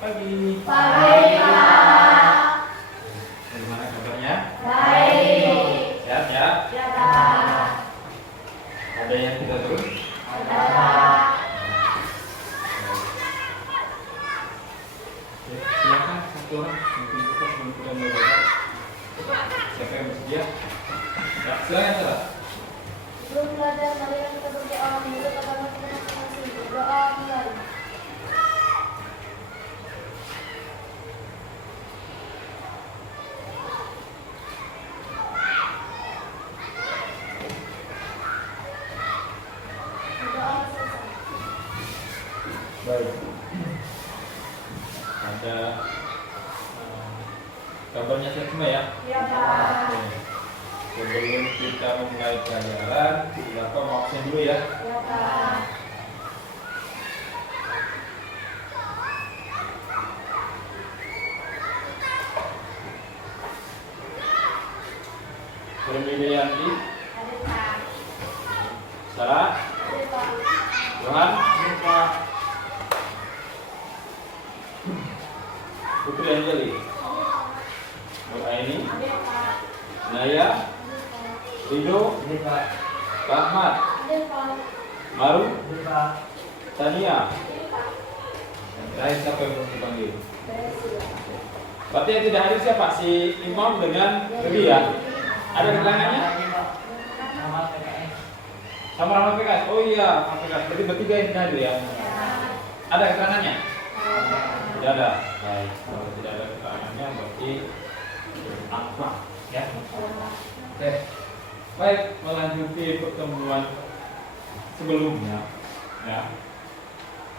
pagi. Baik, Pak. Bagaimana kabarnya? Baik. Sehat ya? Ya, Pak. Ada yang tidak turun? Ada, Pak. Ya, silakan satu orang mungkin kita sebelum kita mulai belajar. Siapa yang bersedia? Ya, silakan salah. Sebelum belajar, marilah kita berdoa menurut agama kita masing-masing. Berdoa mulai. Berdoa selesai. Baik. Ada kabarnya sehat semua ya? Ya, Pak. Oke. Sebelum kita memulai pelajaran, Bapak mau absen dulu ya. Ya, Pak. Permilianti, Ada, Pak. Sarah, Ada, Pak. Johan, Putri Anjali, Nur Aini, Ada, Pak. Naya, Ada, Pak. Rido, Kak Ahmad, Ada, Pak. Maru, Pak. Tania. Ada, Pak. Terakhir siapa yang mau dipanggil? Beres, ya. Berarti yang tidak hadir siapa? Si Imam dengan Dewi ya? Ada keterangannya? Sama PKS. Sama Rahmat PKS? Oh iya, Rahmat PKS. Berarti bertiga yang tidak hadir ya? Ada keterangannya? Tidak ada. Baik, kalau tidak ada keterangannya berarti apa? Ya. Oke. Baik, melanjuti pertemuan sebelumnya. Ya.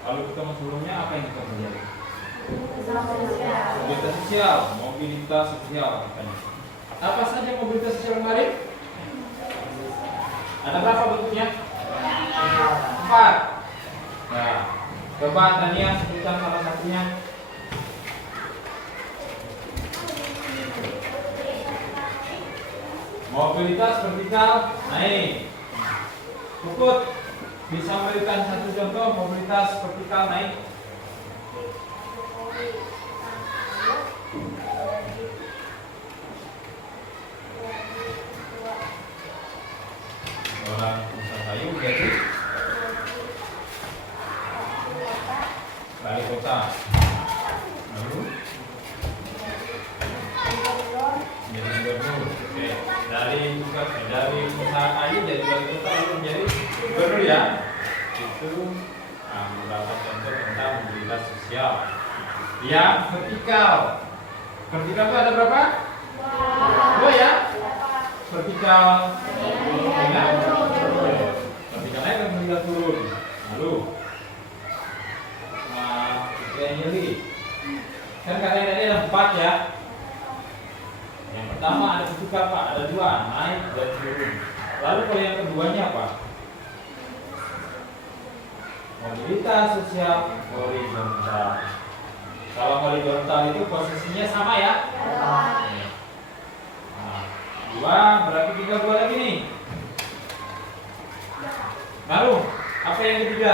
Kalau pertemuan sebelumnya apa yang kita pelajari? Mobilitas sosial, mobilitas sosial katanya. Apa saja mobilitas sosial kemarin? Ada berapa bentuknya? 4. Nah, coba Tania sebutkan salah satunya. Mobilitas vertikal naik. Puput bisa memberikan satu contoh mobilitas vertikal naik. Orang usaha kayu jadi balik kota. Lalu menjadi gubernur. Oke. Dari usaha kayu jadi balik kota lalu menjadi gubernur ya. Itu beberapa contoh tentang mobilitas sosial. Yang vertikal. Vertikal itu ada berapa? 2 ya. Vertikal dengan vertikal naik dan vertikal turun. Lalu yang nyeri. Kan katanya tadi ada 4 ya. Yang pertama ada vertikal Pak, ada 2, naik dan turun. Lalu kalau yang keduanya apa? Mobilitas sosial horizontal. Kalau horizontal itu posisinya sama ya? Nah, 2 berarti tinggal 2 lagi nih. Lalu apa yang ketiga?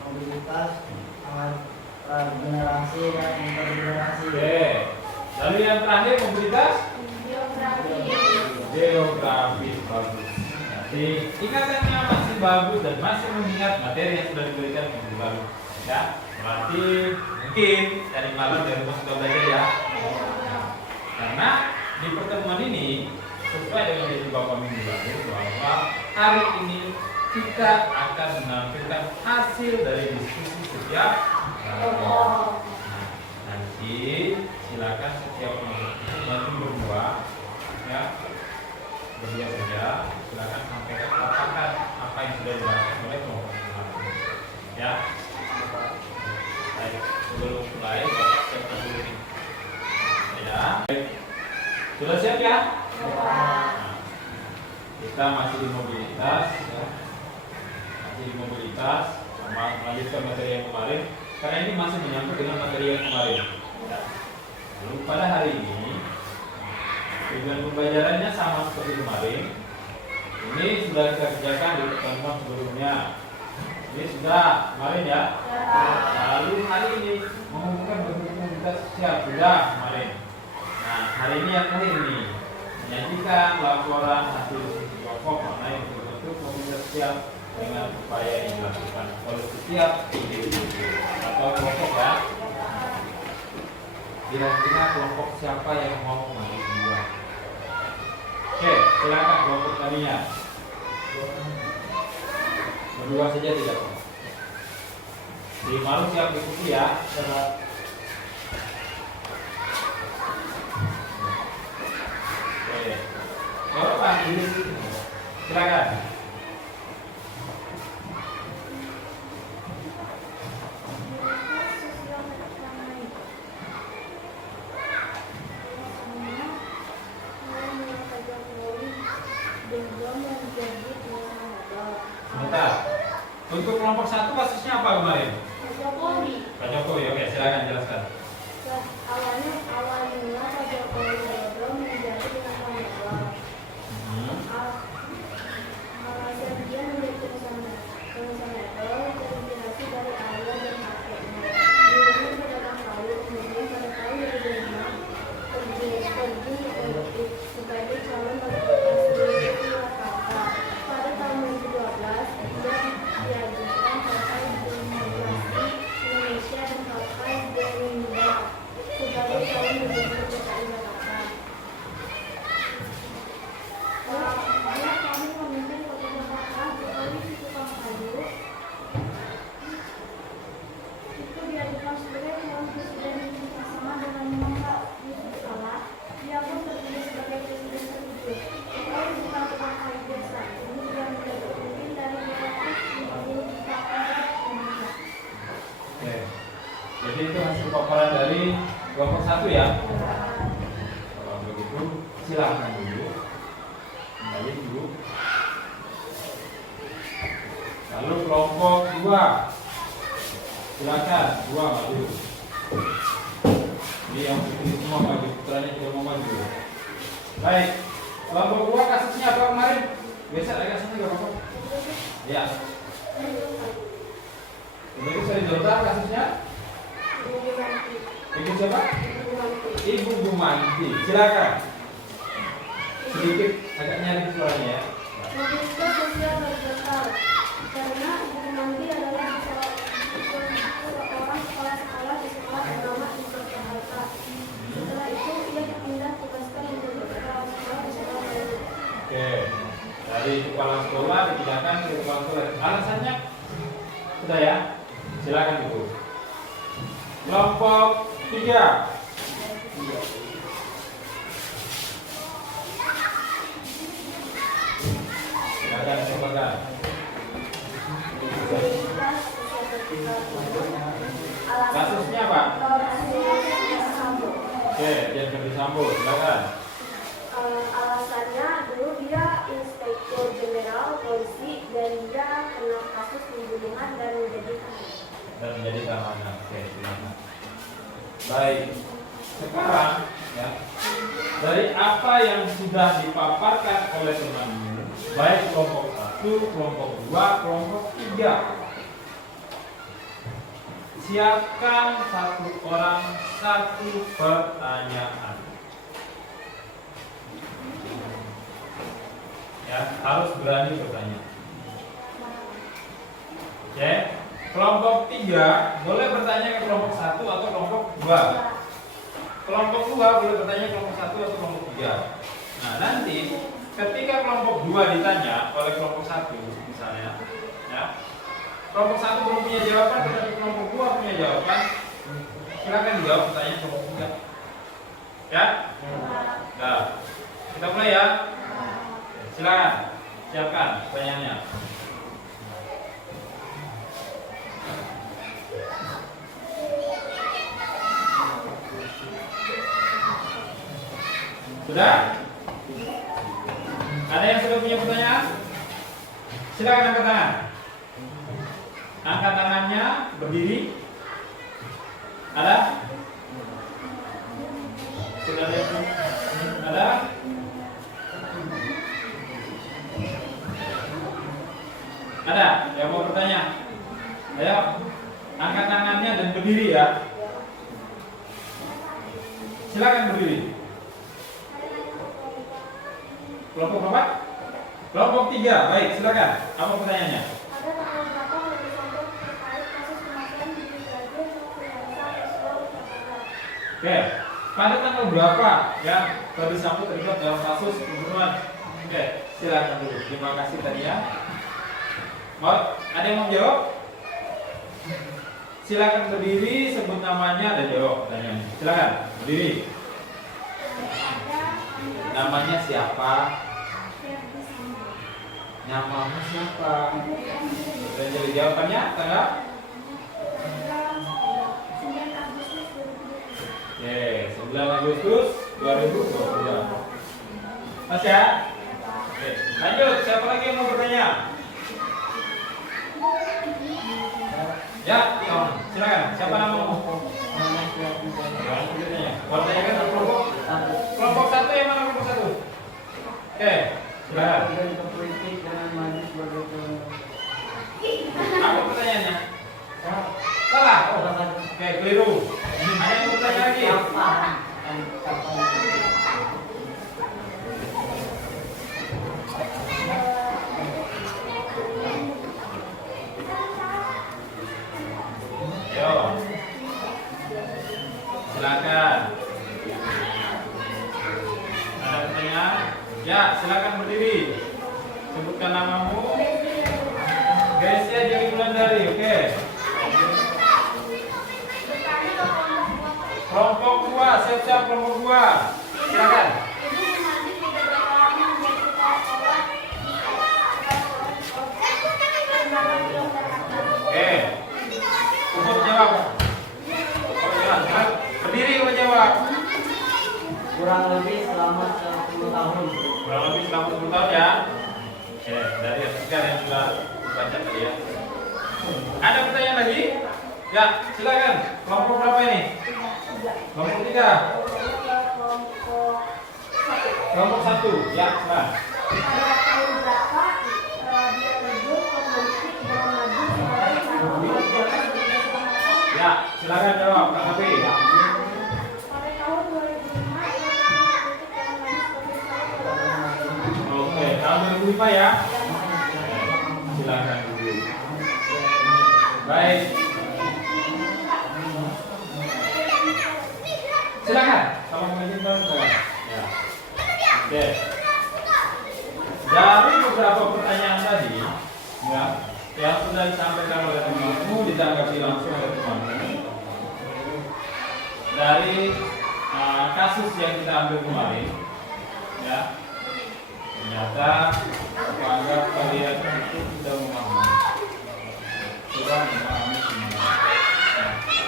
Mobilitas generasi dan intergenerasi. Oke. Lalu yang terakhir mobilitas geografis bagus. Jadi ingatannya masih bagus dan masih mengingat materi yang sudah diberikan minggu lalu. Ya, berarti mungkin dari malam dari rumah sudah belajar ya. Karena di pertemuan ini sesuai dengan yang Bapak minggu lalu bahwa hari ini kita akan menampilkan hasil dari diskusi setiap hari. Nanti silakan setiap nanti berdua ya berdua saja silakan sampaikan apakah apa yang sudah dibahas oleh kelompok ya. Baik, sebelum mulai Bapak siapkan dulu nih. Ya. Sudah siap ya? Nah, kita masih di mobilitas ya. Masih di mobilitas melanjutkan materi yang kemarin karena ini masih menyangkut dengan materi yang kemarin ya. Lalu pada hari ini tujuan pembelajarannya sama seperti kemarin. Ini sudah kita kerjakan di pertemuan sebelumnya. Ini sudah kemarin ya. Ya. Lalu hari ini mengumumkan bentuk kita siap sudah kemarin. Nah hari ini yang terakhir ini menyajikan laporan hasil kelompok mana yang berbentuk mobilitas siap dengan upaya yang dilakukan oleh setiap individu atau kelompok ya. Kira-kira kelompok siapa yang mau maju duluan? Oke, silakan kelompok tadinya. Berdua saja tidak apa. Si Malu siap ikuti ya. Oke. Kalau Pak silakan. Sebentar. Untuk kelompok satu kasusnya apa kemarin? Pak Jokowi, oke silakan jelaskan. Awalnya Pak Jokowi Dodo menjadi dengan Dodo. Alasan dia menjadi pengusaha Dodo terinspirasi dari ayah dan kakeknya. Dulunya pedagang kayu, kemudian pada tahun 2005 pergi politik sebagai calon wali kota Surakarta. Pada tahun 2012 dia diajukan Partai Demokrasi Indonesia dan Partai Gerindra sebagai calon gubernur DKI Jakarta. Dia kami memimpin kota Jakarta. Jokowi si tukang kayu itu diajukan sebagai calon presiden bersama dengan Muhammad Yusuf Kala. Dia pun terpilih sebagai presiden tertujuh. Jokowi bukan tukang kayu biasa. Ini dia menjadi pemimpin dari 250 partai Indonesia. Oke. Jadi itu hasil paparan dari kelompok satu ya. Kalau begitu silahkan dulu. Kembali dulu. Lalu kelompok dua. Silakan dua maju. Ini yang putri semua maju, putranya juga mau maju. Baik. Kelompok dua kasusnya apa kemarin? Biasa agak sana gak apa-apa. Ya. Begitu saya jawab kasusnya. Ibu siapa? Ibu Bumanti. Silakan. Sedikit agak nyaring suaranya ya. Mobilitas sosial bergetar karena Ibu Manti adalah seorang kepala sekolah di sekolah bernama Islam Jakarta. Setelah itu ia dipindah tugaskan menjadi kepala sekolah di sekolah baru. Oke. Dari kepala sekolah dipindahkan ke kepala sekolah. Alasannya sudah ya. Silakan Ibu. Kelompok 3. Silakan silakan. Mobilitas sosial bergetar Kasusnya apa? Sambo. Oke, Jen Ferdi Sambo. Silakan. Alasannya dulu dia inspektur jenderal polisi dan dia kena kasus pembunuhan dan menjadi tahanan. Oke, silakan. Baik. Sekarang ya. Dari apa yang sudah dipaparkan oleh temanmu, baik kelompok 1, kelompok 2, kelompok 3. Siapkan satu orang satu pertanyaan. Ya, harus berani bertanya. Oke. Kelompok 3 boleh bertanya ke kelompok 1 atau kelompok 2. Kelompok 2 boleh bertanya ke kelompok 1 atau kelompok 3. Nah, nanti ketika kelompok 2 ditanya oleh kelompok 1 misalnya, ya. Kelompok 1 belum punya jawaban, tetapi kelompok 2 punya jawaban. Silakan dijawab pertanyaan kelompok 3. Ya? Nah, kita mulai ya. Silakan. Siapkan pertanyaannya. Sudah? Ada yang sudah punya pertanyaan? Silakan angkat tangan. Angkat tangannya berdiri. Ada? Sudah ada? Ada? Ada yang mau bertanya? silakan berdiri. Kelompok berapa? Kelompok 3. Baik, silakan. Apa pertanyaannya? Pada tanggal berapa Verdi Sambo terkait kasus kematian Brigadir Nofriansah Yosua Huta Barat? Oke. Pada tanggal berapa ya Verdi Sambo terlibat dalam kasus pembunuhan? Oke, silakan dulu. Terima kasih tadi ya. Mau ada yang mau jawab? Silakan berdiri, sebut namanya dan jawab pertanyaannya. Silakan berdiri. Namanya siapa? Verdi Sambo. Namamu siapa? Dan jadi jawabannya tanggal? 9 Agustus 2020. Oke, 9 Agustus 2022. Mas ya? Oke, lanjut. Siapa lagi yang mau bertanya? Ya, silakan. Siapa namamu? Warnanya kan kelompok. Kelompok 1 yang mana kelompok 1? Oke, silakan. Politik dengan maju sebagai Apa pertanyaannya? Salah. Oh, oke, keliru. Ada yang mau bertanya lagi? Yo. Silakan. Ada pertanyaan? Ya, silakan berdiri. Sebutkan namamu. Gresia jadi Wulandari, oke. Kelompok 2, siap-siap kelompok 2. Silakan. Ibu mengaji beberapa lama menjadi kepala sekolah di Bernama belum terdaftar. Oke. Cukup jawab. Berdiri untuk jawab. kurang lebih selama 10 tahun. Kurang lebih selama 10 tahun ya. Oke, dari sekian yang sudah dibaca tadi ya. Ada pertanyaan lagi? Ya, silakan. Kelompok berapa ini? Kelompok 3. Kelompok 1. Ya, silakan. Pada tahun berapa dia terjun ke politik dan maju sebagai calon Ya, silakan jawab, Kak Sapi. pada tahun 2005 ia terjun ke politik dan maju sebagai calon Oke, tahun 2005 ya. Silakan dulu. Baik. Silakan. Kalau mengizinkan silakan. Ya. Oke. Dari beberapa pertanyaan tadi, ya, yang sudah disampaikan oleh temanmu ditanggapi langsung oleh temanmu. Dari kasus yang kita ambil kemarin, ya, ternyata aku anggap kalian itu sudah memahami semua.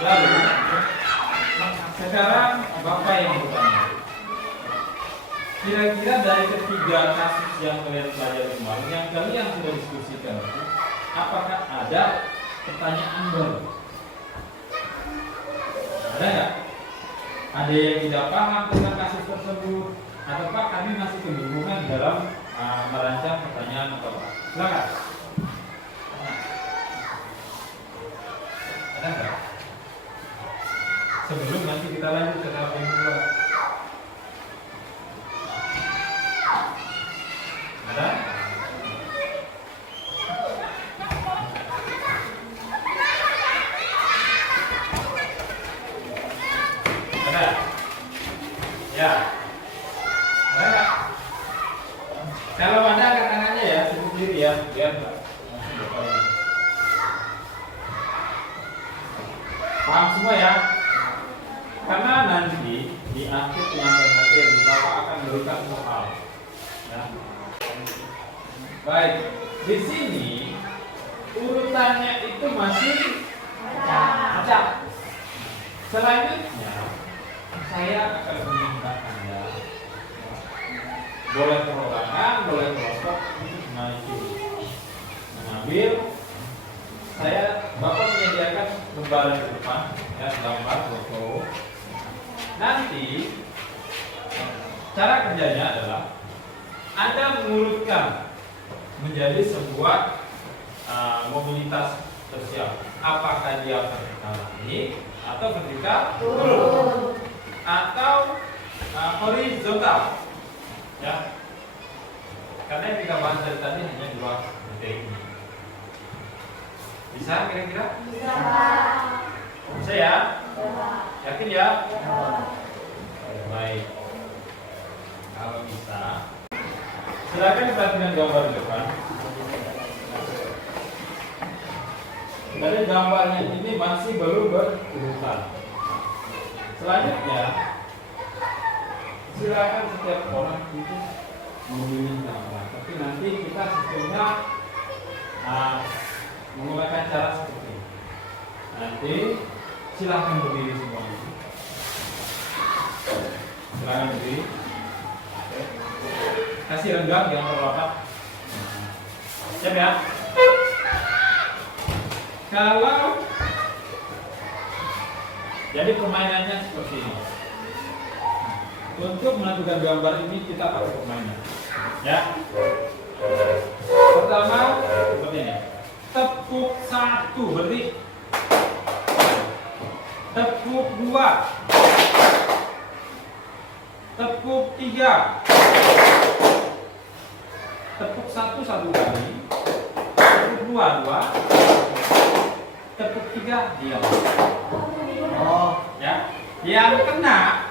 Lalu sekarang Bapak yang bertanya, kira-kira dari ketiga kasus yang kalian pelajari kemarin, yang kalian sudah diskusikan, apakah ada pertanyaan baru? Ada nggak? Ada yang tidak paham tentang kasus tersebut, ataukah kami masih kebingungan dalam merancang pertanyaan atau apa? Silakan. Ada nggak? Sebelum nanti kita lanjut ke tahap yang kedua. Ada? Ada? Ya. Ada nggak? Kalau ada angkat tangannya ya, sebut diri ya, biar langsung bertanya. Paham semua ya? Karena nanti di akhir penyampaian materi Bapak akan memberikan soal. Ya. Baik, di sini urutannya itu masih acak. Selanjutnya saya akan meminta Anda boleh perorangan, boleh kelompok untuk maju mengambil. Bapak menyediakan lembaran di depan, ya, gambar foto. Nanti cara kerjanya adalah Anda mengurutkan menjadi sebuah mobilitas sosial. Apakah dia ketika naik atau ketika turun? atau horizontal. Ya. Karena yang kita bahas dari tadi hanya dua detik ini. Bisa kira-kira? Bisa. Bisa ya? Yakin ya? Baik. Kalau bisa, silakan diperhatikan gambar di depan. Dari gambarnya ini masih belum berurutan. Selanjutnya, silakan setiap orang itu memilih gambar. Tapi nanti kita sistemnya menggunakan cara seperti ini. Nanti silakan berdiri semua. Silakan berdiri. Kasih renggang yang terlopak. Siap ya? Kalau jadi permainannya seperti ini. Untuk menentukan gambar ini kita pakai permainan. Ya. Pertama seperti ini. Tepuk 1 berarti. Tepuk 2. Tepuk 3. Tepuk 1 1 kali. Tepuk 2 2. Tepuk 3 diam. Oh, Ya. Yang kena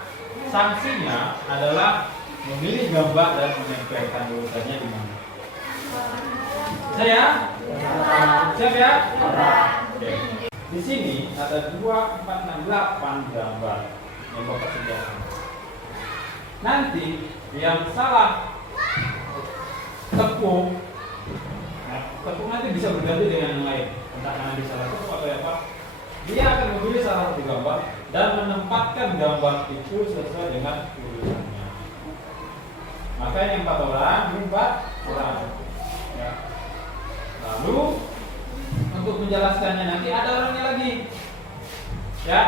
sanksinya adalah memilih gambar dan menempelkan urutannya di mana. Saya? Siap ya? Oke. Di sini ada 2, 4, 6, 8 gambar yang Bapak sediakan. Nanti yang salah tepuk, nah, tepuk nanti bisa berganti dengan yang lain. Entah nanti salah tepuk atau apa. Dia akan memilih salah satu gambar dan menempatkan gambar itu sesuai dengan urutannya. Maka yang 4 orang, ini 4 orang. Ya. Lalu untuk menjelaskannya nanti ada orangnya lagi. Ya.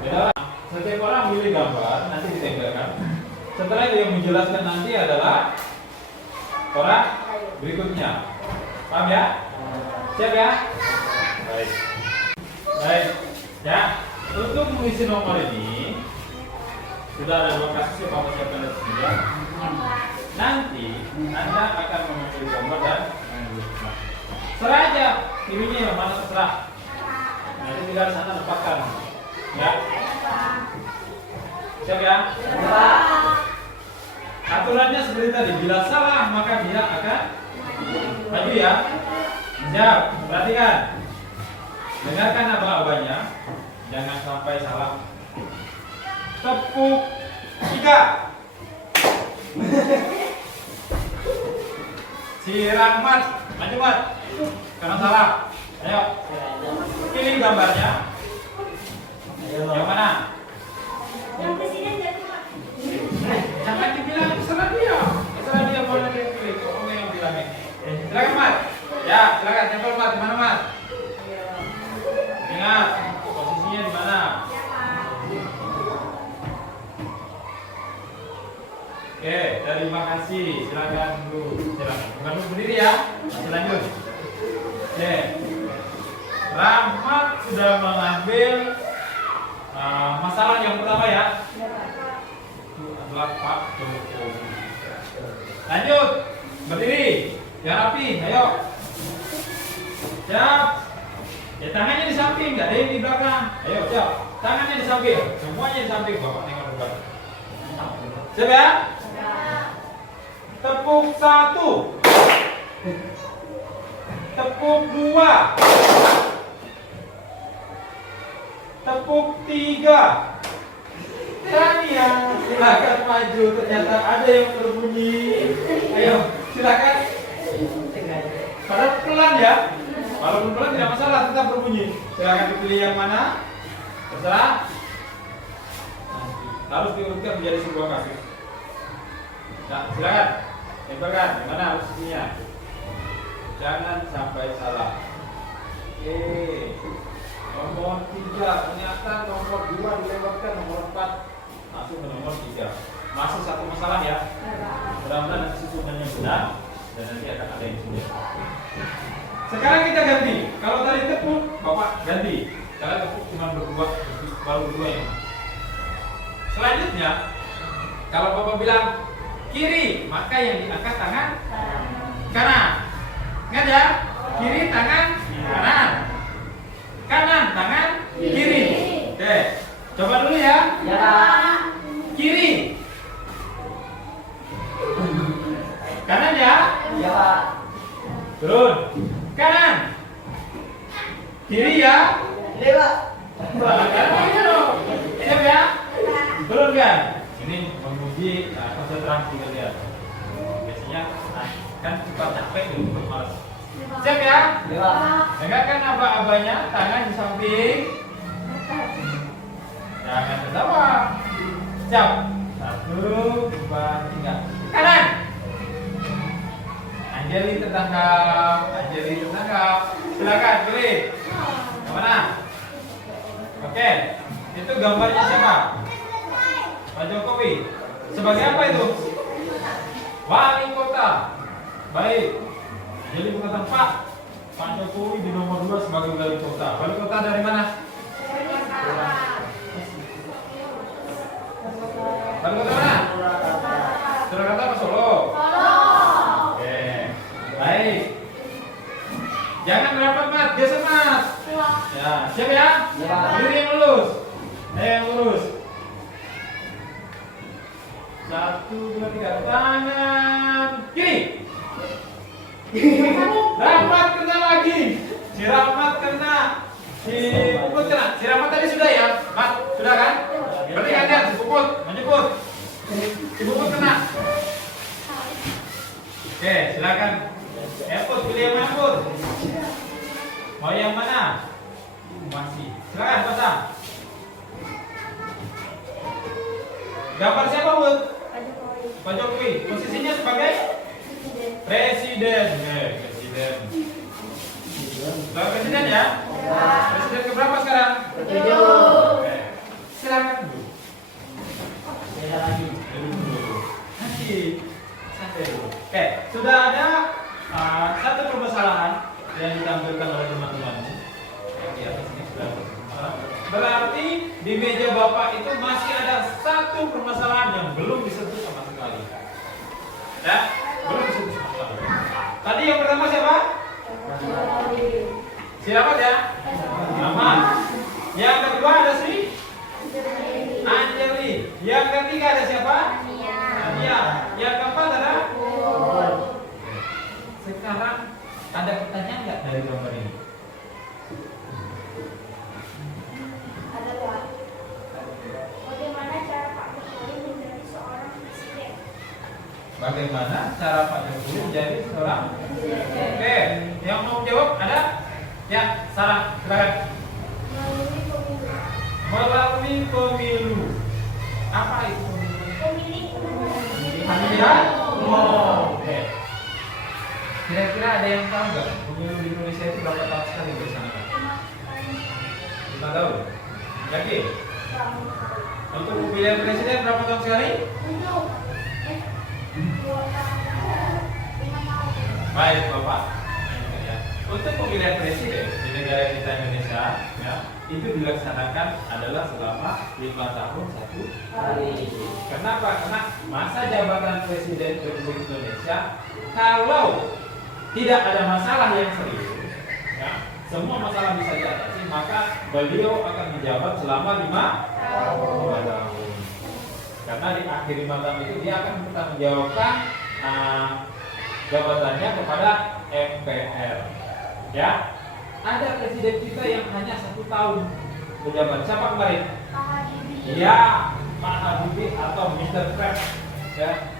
Beda orang. Setiap orang pilih gambar nanti ditempelkan. Setelah itu yang menjelaskan nanti adalah orang berikutnya. Paham ya? Siap ya? Baik. Baik. Ya. Untuk mengisi nomor ini sudah ada 2 kasus yang Bapak siapkan dari sini ya. Nanti Anda akan mengambil gambar dan menunjukkan. Serah aja pilihnya yang mana terserah. Nanti tinggal di sana tempatkan. Ya. Siap ya? Aturannya seperti tadi. Bila salah maka dia akan maju ya. Siap. Perhatikan. Dengarkan abang-abangnya. Jangan sampai salah. Tepuk 3. Si Rahmat, maju Mat. Karena salah. Ayo. Pilih gambarnya. Yang mana? Yang presiden jatuh, Pak. Jangan dibilang terserah dia. Terserah dia boleh dia pilih. Pokoknya yang bilangin. Silakan Mat. Ya, silakan tempel Mat. Di mana Mat? Ingat posisinya di mana? Oke, terima kasih. Silakan dulu. Silakan. Bukan dulu berdiri ya. Masih lanjut. Oke. Rahmat sudah mengambil masalah yang pertama ya. Itu adalah Pak Jokowi. Lanjut. Berdiri. Yang rapi. Ayo. Siap. Ya, tangannya di samping, nggak ada yang di belakang. Ayo, siap. Tangannya di samping. Semuanya di samping. Bapak tengok ke belakang. Siap ya? Tepuk 1. Tepuk 2. Tepuk 3. Dan yang silakan maju. Ternyata ada yang berbunyi. Ayo, silakan. Padahal pelan ya. Walaupun pelan tidak masalah, tetap berbunyi. Silakan dipilih yang mana. Terserah. Harus diurutkan menjadi sebuah kasus. Nah, silakan. Tempelkan. Mana posisinya? Jangan sampai salah. Oke. Nomor 3. Ternyata nomor 2 dilewatkan. Nomor 4 masuk ke nomor 3. Masih satu masalah ya. Mudah-mudahan nanti susunannya benar dan nanti akan ada yang sulit. Sekarang kita ganti. Kalau tadi tepuk, Bapak ganti. Kalau tepuk cuma berdua, baru berdua ya. Selanjutnya, kalau Bapak bilang kiri, maka yang diangkat tangan kanan. Ingat ya, kiri tangan kanan, kanan tangan kiri. Oke, coba dulu ya. Ya. Kiri, kanan ya. Ya, Pak. Turun, kanan, kiri ya. Ini, Pak. Siap ya? Turunkan. Ini menguji konsentrasi kalian. Biasanya kan suka capek dulu malas. Siap ya? Ya, Pak. Tegakkan aba-abanya, tangan di samping. Jangan tertawa. Siap. 1, 2, 3. Kanan. Anjali tertangkap. Anjali tertangkap. Silakan pilih. Yang mana? Oke. Itu gambarnya siapa? Pak Jokowi. Sebagai apa itu? Wali kota. Baik. Jadi mengatakan Pak Jokowi di nomor 2 sebagai wali kota. Wali kota dari mana? Wali kota mana? Surakarta apa Solo? Oke. Baik. Jangan merapat mat, geser mat. Ya, siap ya? Berdiri yang lurus. Yang lurus. 1, 2, 3. Tangan kiri. Rahmat kena lagi. Si Rahmat kena. Si Puput kena. Si Rahmat tadi sudah ya? Mat, sudah kan? Berarti gantian si Puput, menjemput. Si Puput kena. Oke, silakan. Put, pilih yang mana Put? Mau yang mana? Masih. Silakan pasang. Gambar siapa Put? Pak Jokowi. Posisinya sebagai presiden. Presiden. Sudah presiden ya? Presiden keberapa sekarang? Oke. Silakan dulu. Beda lagi. Nanti santai dulu. Oke, sudah ada satu permasalahan yang ditampilkan oleh teman-teman. Di atas ini sudah ada. Berarti di meja Bapak itu masih ada satu permasalahan yang belum disentuh sama sekali. Ya, belum disentuh sama sekali. Tadi yang pertama siapa? Siapa ya? Rahmat. Yang kedua ada si Anjali. Yang ketiga ada siapa? Ania. Yang keempat ada? Sekarang ada pertanyaan nggak dari gambar ini? Ada Pak. Bagaimana cara Pak Jokowi menjadi seorang presiden? Bagaimana cara Pak Jokowi menjadi seorang? Oke, yang mau jawab ada? Ya, Sarah, silakan. Melalui pemilu. Melalui pemilu. Apa itu pemilu? Pemilihan. Oh, oke. Kira-kira ada yang tahu nggak pemilu di Indonesia itu berapa tahun sekali dilaksanakan? 5 tahun. Yakin? Untuk pemilihan presiden berapa tahun sekali? Baik, Bapak. Ya. Untuk pemilihan presiden di negara kita Indonesia, ya, itu dilaksanakan adalah selama 5 tahun 1 kali. Kenapa? Karena masa jabatan presiden Republik Indonesia, kalau tidak ada masalah yang serius, ya, semua masalah bisa diatasi, maka beliau akan menjabat selama 5 tahun. Karena di akhir 5 tahun itu dia akan mempertanggungjawabkan jabatannya kepada MPR. Ya, ada presiden kita yang hanya 1 tahun menjabat. Siapa kemarin? Ya, Pak Habibie atau Mr. Krabs. Ya.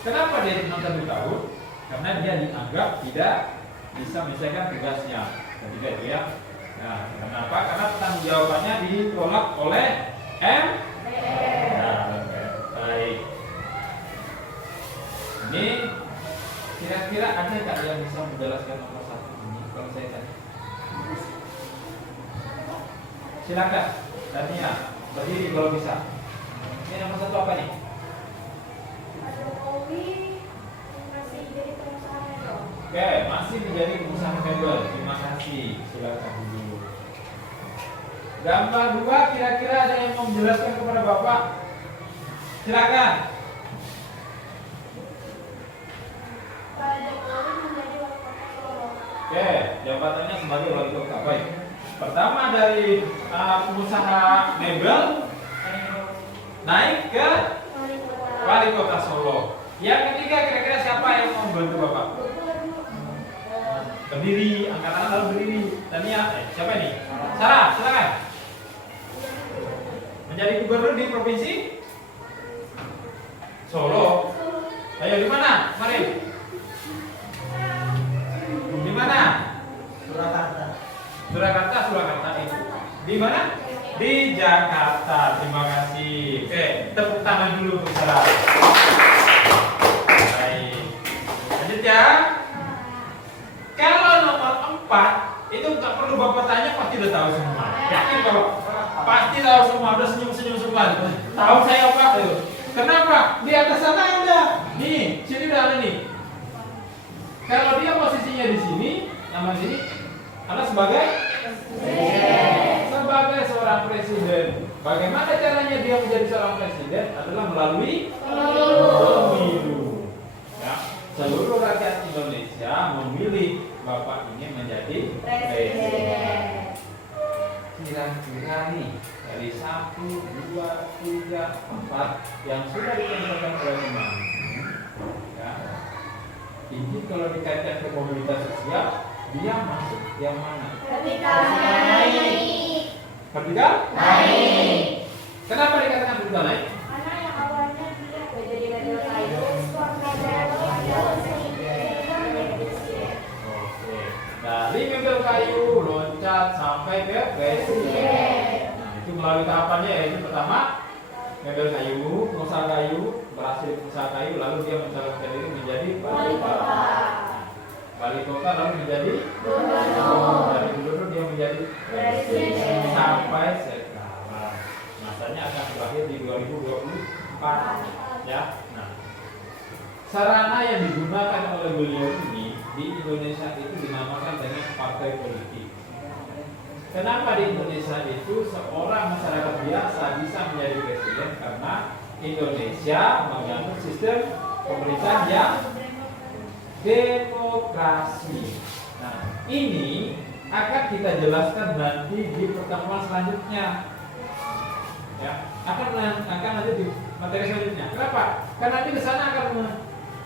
Kenapa dia cuma 1 tahun? Karena dia dianggap tidak bisa menyelesaikan tugasnya ketika itu ya. Nah, kenapa? Karena pertanggungjawabannya ditolak oleh MPR. Nah, baik. Ini kira-kira ada nggak yang bisa menjelaskan nomor 1 ini? Kalau saya tanya. Silakan, Tania, berdiri kalau bisa. Ini nomor 1 apa nih? Pak Jokowi masih jadi pengusaha mebel. Oke, masih menjadi pengusaha mebel. Terima kasih. Silakan dulu. Gambar 2 kira-kira ada yang mau menjelaskan kepada Bapak Silakan. Pak Jokowi menjadi wali kota Solo. Oke, jabatannya sebagai wali kota. Baik. Pertama dari pengusaha mebel naik ke Wali kota. wali kota Solo. Yang ketiga kira-kira siapa yang mau membantu Bapak? Berdiri, angkat tangan lalu berdiri. Tania, siapa ini? Sarah, silakan. Menjadi gubernur di provinsi Solo. Ayo di mana? Mari. Di mana? Surakarta. Surakarta itu. Di mana? Di Jakarta. Terima kasih. Oke, tepuk tangan dulu untuk Sarah. Baik. Lanjut ya. Kalau nomor 4 itu nggak perlu Bapak tanya, pasti udah tahu semua. Yakin Bapak? Pasti tahu semua, udah senyum-senyum semua. Tahu saya apa itu? Kenapa? Di atas sana ada. Nih, sini udah ada nih. Kalau dia posisinya di sini, nama sini adalah sebagai seorang presiden. Bagaimana caranya dia menjadi seorang presiden? Adalah melalui pemilu. Ya, seluruh rakyat Indonesia memilih Bapak ini menjadi presiden. Kira-kira nih dari 1, 2, 3, 4 yang sudah ditentukan oleh pembangun, ya, ini kalau dikaitkan ke mobilitas sosial, dia masuk yang mana? Vertikal naik. Vertikal naik. Kenapa dikatakan vertikal naik? Karena yang awalnya dia jadi radio kayu, Oke. Dari mebel kayu loncat sampai ke presiden. Nah, itu melalui tahapannya, yaitu pertama mebel kayu, pengusaha kayu, berhasil pengusaha kayu, lalu dia mencalonkan diri menjadi wali kota. Wali kota lalu menjadi gubernur. Dari gubernur dia menjadi presiden sampai sekarang. Masanya akan berakhir di 2024. Ya. Nah, sarana yang digunakan oleh beliau ini di Indonesia itu dinamakan dengan partai politik. Kenapa di Indonesia itu seorang masyarakat biasa bisa menjadi presiden? Karena Indonesia menganut sistem pemerintahan yang demokrasi. Nah, ini akan kita jelaskan nanti di pertemuan selanjutnya. Ya, akan lanjut di materi selanjutnya. Kenapa? Karena nanti ke sana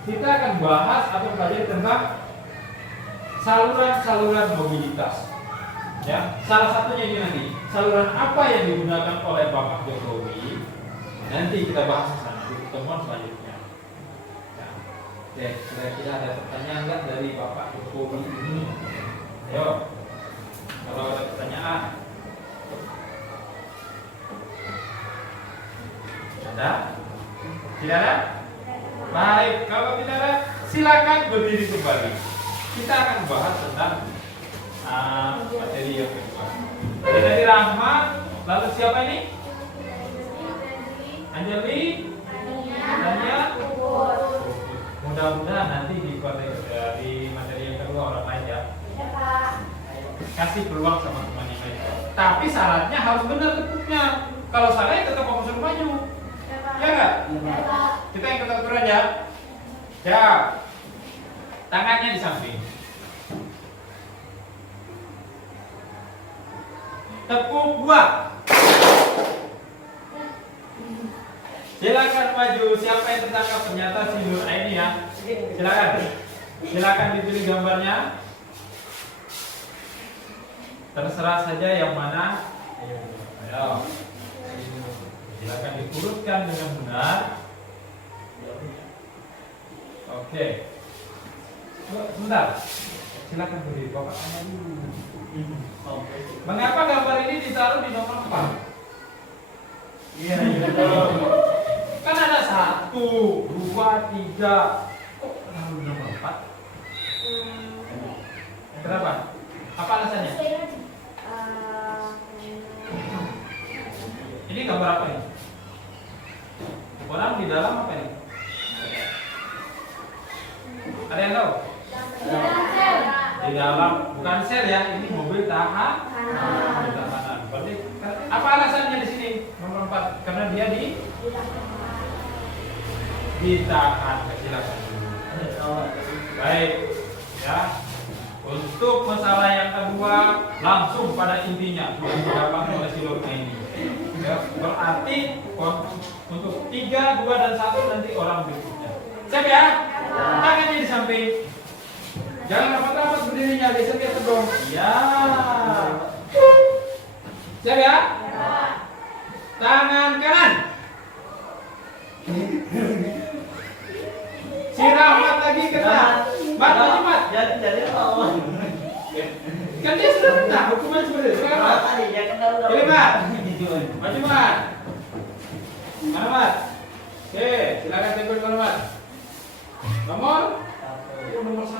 kita akan bahas atau belajar tentang saluran-saluran mobilitas. Ya, salah satunya ini nanti saluran apa yang digunakan oleh Bapak Jokowi. Nanti kita bahas di sana di pertemuan selanjutnya. Ya. Oke, kira-kira ada pertanyaan nggak dari Bapak Jokowi ini? Ayo, kalau ada pertanyaan. Ada? Tidak ada? Baik, kalau tidak ada, silakan berdiri kembali. Kita akan bahas tentang materi yang kedua. Dari Rahmat, lalu siapa ini? Anjali, Tania. Mudah-mudahan nanti di materi yang kedua orang lain ya. Kasih peluang sama teman yang lain. Tapi syaratnya harus benar tepuknya. Kalau salah ya tetap kamu suruh maju. Ya enggak? Kita ikut aturan ya. Ya. Tangannya di samping. Tepuk 2. Silakan maju. Siapa yang tertangkap ternyata si Nur Aini ya. Silakan. Silakan dipilih gambarnya. Terserah saja yang mana. Ayo. Silakan diurutkan dengan benar. Oke. Sebentar. Silakan berdiri. Bapak tanya dulu. Mengapa gambar ini ditaruh di nomor 4? Iya. Kan ada 1, 2, 3. Kok taruh nomor 4? Kenapa? Apa alasannya? Ini gambar apa ini? Orang di dalam apa ini? Ada yang tahu? Di dalam, bukan sel ya, ini mobil tahanan. Berarti apa alasannya di sini nomor 4? Karena dia di ditahan. Silakan. Baik, ya. Untuk masalah yang kedua, langsung pada intinya gampang oleh silurnya ini. Ya, berarti untuk 3, 2, dan 1 nanti orang berikutnya. Siap ya? Tangannya di samping. Jangan rapat-rapat berdirinya, geser dong. Ya. Siap ya? Tangan kanan. Siram mat lagi kena. Mat lagi mat. Jadi Kan dia sudah kena hukuman seperti itu. Silakan mat. Pilih mat. Maju mat. Mana mat? Oke, silakan tempel mana mat? Nomor? Nomor 1.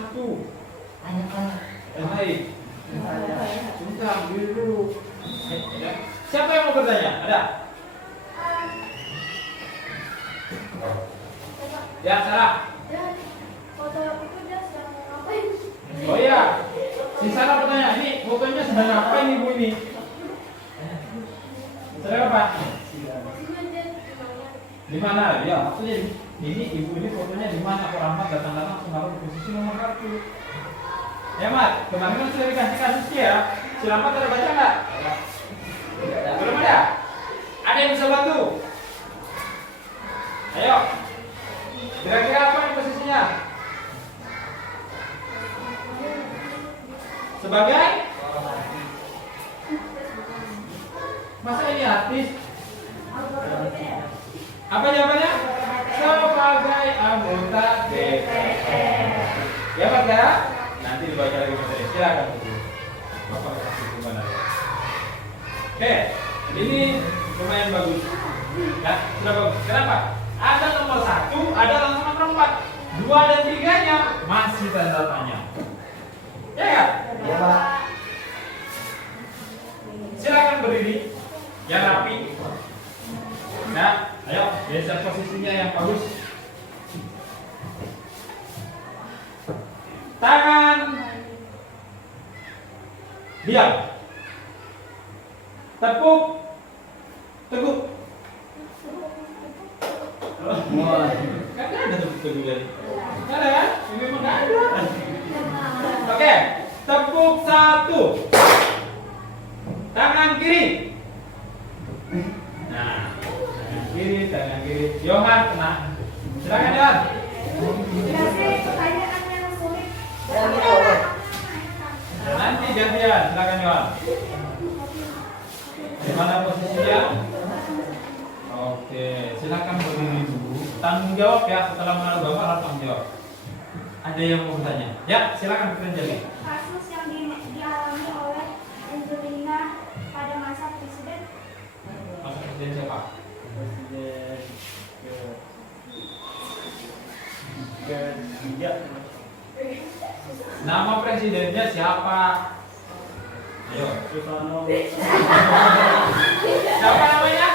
Baik. Sebentar, dulu. Siapa yang mau bertanya? Ada? Ya, Sarah. Dan foto itu dia sedang ngapain? Oh iya. Si Sarah bertanya, ini fotonya sedang ngapain ibu ini? Sedang apa? Maksudnya dia Di mana? Ya, maksudnya ini ibu ini fotonya di mana? Kok Rahmat datang-datang langsung di posisi nomor 1. Ya Mat, kemarin kan sudah dikasih kasusnya ya. Si Rahmat ada baca nggak? Belum ada? Ada yang bisa bantu? Ayo. Kira-kira apa nih posisinya? Sebagai? Masa ini artis? Apa jawabannya? Sebagai anggota DPR. Ya Pak ya? Nanti dibaca lagi materi. Silakan dulu. Bapak kasih gimana? Oke, ini lumayan bagus. Ya, sudah bagus. Kenapa? Ada nomor 1, ada langsung nomor 4. 2 dan 3-nya masih tanda tanya. Ya kan? Ya, Pak. Silakan berdiri. Yang rapi. Nah, ayo geser posisinya yang bagus. Tangan diam. Tepuk. Teguk. Kan ada tepuk-teguk tadi. Nggak ada kan? Ini memang nggak ada. Oke, tepuk 1. Tangan kiri. Nah, tangan kiri. Yohan kena. Silakan Yohan. dikasih pertanyaan yang sulit. Nanti gantian, silakan Yohan. Di mana posisinya? Oke, silakan berdiri dulu. Tanggung jawab ya, setelah menaruh gambar harus tanggung jawab. Ada yang mau bertanya? Ya, silakan bekerja lagi. Kasus yang dialami oleh Angelina pada masa presiden. Masa presiden siapa? Ketiga. Nama presidennya siapa? Ayo. Soekarno. Siapa namanya?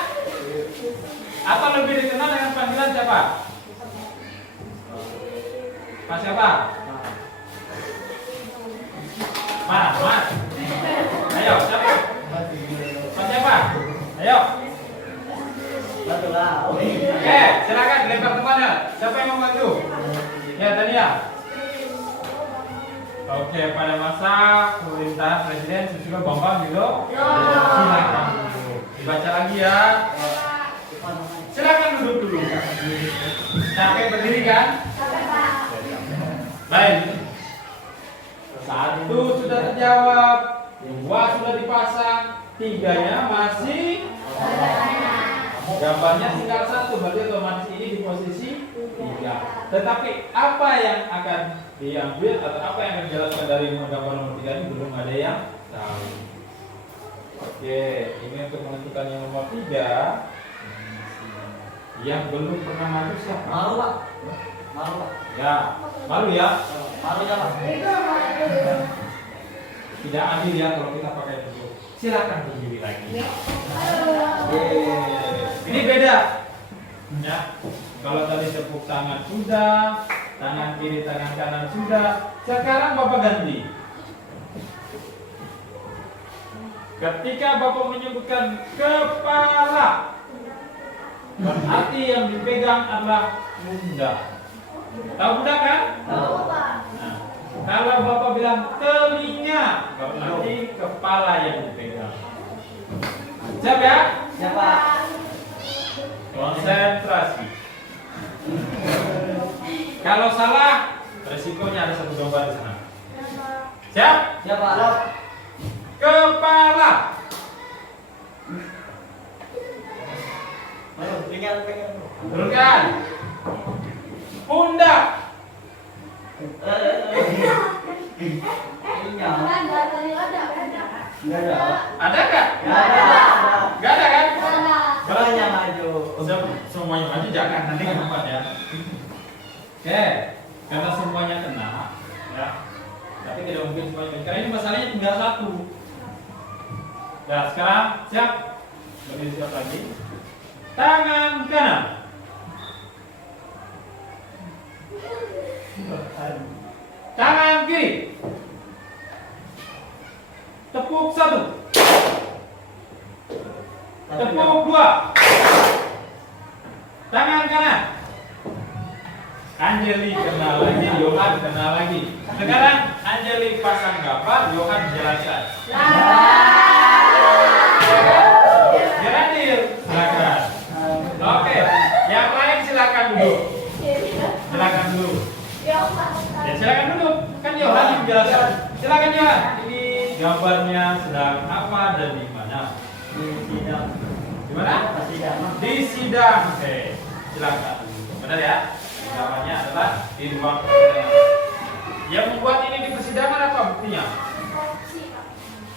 Atau lebih dikenal dengan panggilan siapa? Pak siapa? Mas. Ayo, siapa? Pak siapa? Ayo. Betul lah. Oke, silakan dilempar temannya. Siapa yang mau bantu? Ya, Tania. Oke, pada masa pemerintahan Presiden Susilo Bambang Yudho. Silakan duduk. Dibaca lagi ya. Silakan duduk dulu. Capek berdiri kan? Baik. 1 sudah terjawab, 2 sudah dipasang, 3-nya masih gambarnya tinggal 1, berarti otomatis ini di posisi 3. Tetapi apa yang akan diambil atau apa yang akan dijelaskan dari gambar nomor 3 ini belum ada yang tahu. Oke, ini untuk menentukan yang nomor 3. Yang belum pernah maju siapa? Malu, Pak. Malu, Pak. Ya, malu ya. Malu ya, Pak. Tidak adil ya kalau kita pakai duduk. Silakan berdiri lagi. Ini beda. Ya. Kalau tadi tepuk tangan sudah, tangan kiri, tangan kanan sudah. Sekarang Bapak ganti. Ketika Bapak menyebutkan kepala, berarti yang dipegang adalah pundak. Tahu pundak kan? Tahu. Nah, kalau Bapak bilang telinga, berarti kepala yang dipegang. Siap ya? Siapa? Konsentrasi. Kalau salah, resikonya ada satu gambar di sana. Siap? Siapa? Kepala. Pegang. Turunkan. Pundak. Iya. Enggak ada. Ada nggak? Enggak ada. Nggak ada kan? Semuanya maju. Semuanya maju jangan nanti keempat ya. Oke, karena semuanya kena, ya. Tapi tidak mungkin semuanya. Karena ini masalahnya tinggal satu. Nah, sekarang siap? Lebih siap lagi. Tangan kanan. Tangan kiri. Tepuk 1. Tepuk 2. Tangan kanan. Anjeli kena lagi, Yohan kena lagi. Sekarang Anjeli pasang gambar, Yohan jelaskan. Jeladir, silakan. Oke, yang lain silakan duduk. Silakan dulu. Ya, silakan duduk. Kan Yohan yang menjelaskan. Silakan Yohan. Ini gambarnya sedang apa dan di mana? Di sidang. Di mana? Di sidang. Oke, silakan. Benar ya? Gambarnya adalah di ruang persidangan. Yang membuat ini di persidangan apa buktinya?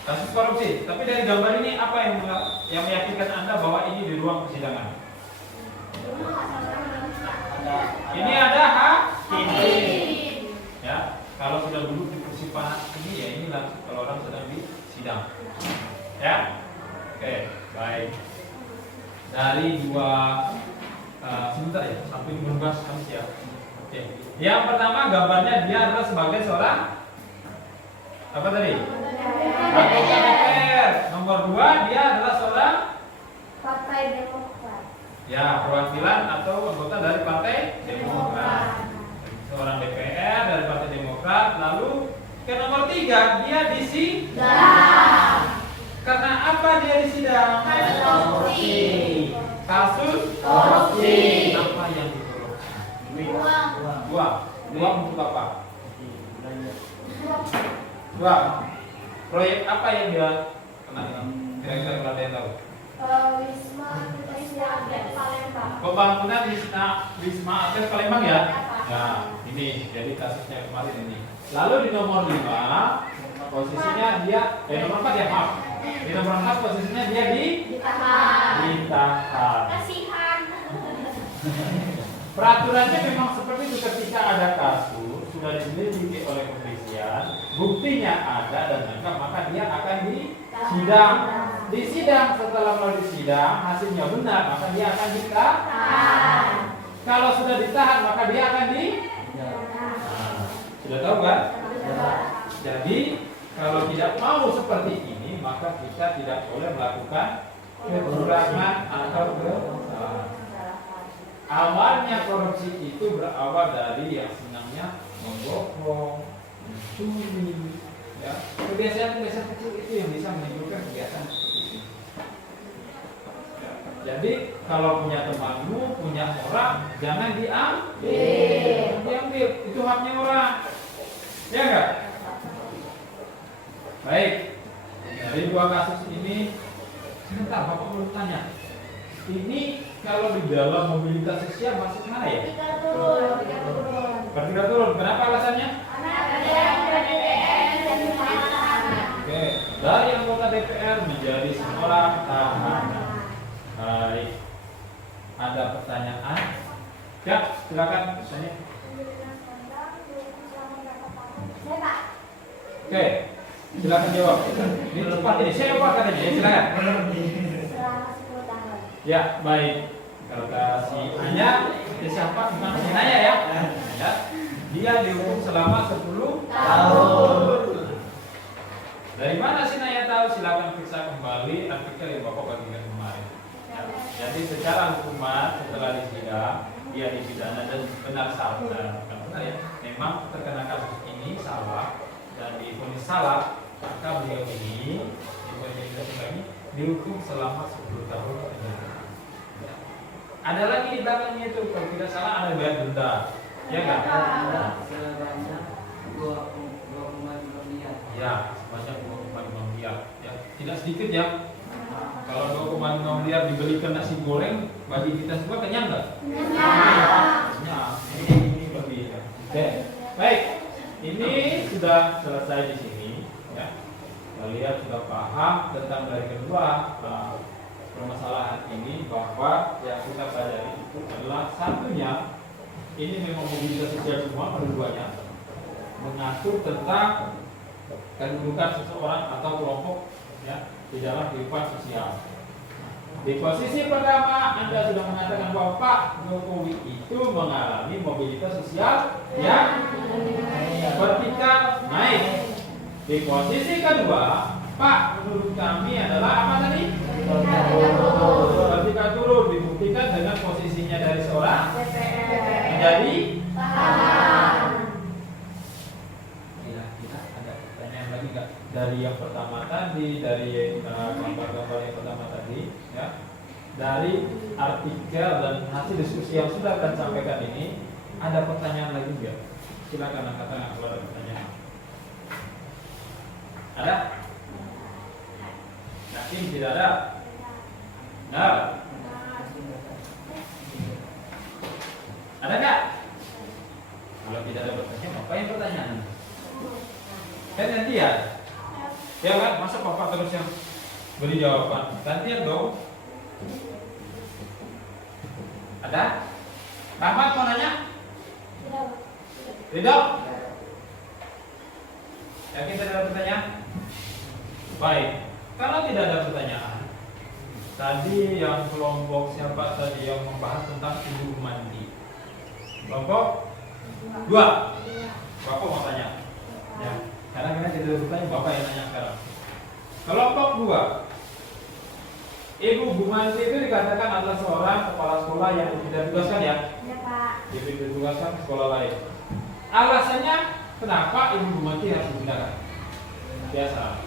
Kasus korupsi. Tapi dari gambar ini apa yang meyakinkan Anda bahwa ini di ruang persidangan? Ini ada hakim. Ya, kalau sudah duduk di kursi panas ini ya ini langsung kalau orang sedang di sidang. Ya, oke, baik. Dari dua sebentar ya, sampai menunggas kami siap. Oke. Yang pertama gambarnya dia adalah sebagai seorang apa tadi? Anggota DPR. Nomor 2 dia adalah seorang Partai Demokrat. ya perwakilan atau anggota dari Partai Demokrat. Seorang DPR dari Partai Demokrat. Lalu ke nomor 3 dia di sidang. Karena apa dia di sidang? Korupsi. Kasus Korupsi. Apa yang dikorupsi? Uang untuk apa? Uang. Proyek apa yang dia kena? Kira-kira kalau ada yang tahu? Wisma Atlet Palembang. Pembangunan Wisma Atlet Palembang ya? Nah, ini jadi kasusnya kemarin ini. Lalu di nomor 5 posisinya dia nomor 4 ya maaf. Di nomor 4 posisinya dia ditahan. Kasihan. Peraturannya memang seperti itu ketika ada kasus sudah diselidiki oleh kepolisian, buktinya ada dan lengkap, maka dia akan disidang. Di sidang setelah melalui sidang hasilnya benar, maka dia akan ditahan. Kalau sudah ditahan maka dia akan sudah tahu kan? Jadi kalau tidak mau seperti ini maka kita tidak boleh melakukan kecurangan atau kesalahan. Awalnya korupsi itu berawal dari yang senangnya membohong, mencuri, ya. Kebiasaan-kebiasaan kecil itu yang bisa menimbulkan kebiasaan seperti ini. Ya. Jadi kalau punya temanmu, punya orang, jangan diambil. Itu haknya orang, ya enggak? Baik. Dari 2 kasus ini, sebentar Bapak mau tanya. Ini kalau di dalam mobilitas sosial masuk mana ya? Bertiga turun. Kenapa alasannya? Oke, dari anggota DPR menjadi seorang tahanan. Baik. Ada pertanyaan? Ya, silakan tanya. Oke, silakan jawab. Ini cepat ini. Siapa katanya? Silakan. Ya, baik. Kalau si Anya, siapa? Bukan si Naya ya? Ya. Dia dihukum selama 10 tahun. Dari mana si Naya tahu? Silakan periksa kembali artikel yang Bapak bagikan kemarin. Ya. Jadi secara hukuman setelah disidang dia dipidana dan benar salah, bukan benar ya, memang terkena kasus ini salah dan divonis salah, maka beliau ini dihukum selama 10 tahun penjara. Ada lagi di belakangnya itu, kalau tidak salah ada bayar denda, ya kan? Sebanyak 2,5 miliar. Ya, sebanyak 2,5 miliar. Ya, tidak sedikit ya. Kalau 2,5 miliar dibelikan nasi goreng, bagi kita semua kenyang nggak? Kenyang. Ini lebih. Ya. Oke, baik. Ini sudah selesai di sini. Ya. Kalian sudah paham tentang dari kedua permasalahan ini, bahwa yang kita pelajari itu adalah satunya. Ini memang mobilitas sosial semua, kedua-duanya mengatur tentang kedudukan seseorang atau kelompok ya di dalam kehidupan sosial. Di posisi pertama Anda sudah mengatakan bahwa Pak Jokowi itu mengalami mobilitas sosial yang vertikal naik. Di posisi kedua, Pak menurut kami adalah apa tadi? Vertikal turun, dibuktikan dengan posisinya dari seorang menjadi kira-kira ada pertanyaan lagi nggak dari yang pertama tadi, dari gambar-gambar yang pertama tadi, ya, dari artikel dan hasil diskusi yang sudah akan sampaikan ini, ada pertanyaan lagi nggak? Silakan angkat tangan kalau ada pertanyaan. Ada? Yakin tidak ada? Nah, ada nggak? Kalau tidak ada pertanyaan, ngapain pertanyaan? Kan gantian. Ya kan, masa Bapak terus yang beri jawaban? Gantian dong. Ada? Rahmat mau nanya? Tidak? Yakin tidak ada pertanyaan? Baik. Kalau tidak ada pertanyaan, tadi yang kelompok siapa tadi yang membahas tentang ibu mandi? Kelompok 2. Bapak mau tanya? Ya. Karena kita tidak bertanya, Bapak yang nanya sekarang. Kelompok 2. Ibu Bumanti itu dikatakan adalah seorang kepala sekolah yang tidak ditugaskan ya? Ya Pak. Jadi ditugaskan ke sekolah lain. Alasannya kenapa Ibu Bumanti harus dipindahkan? Biasa.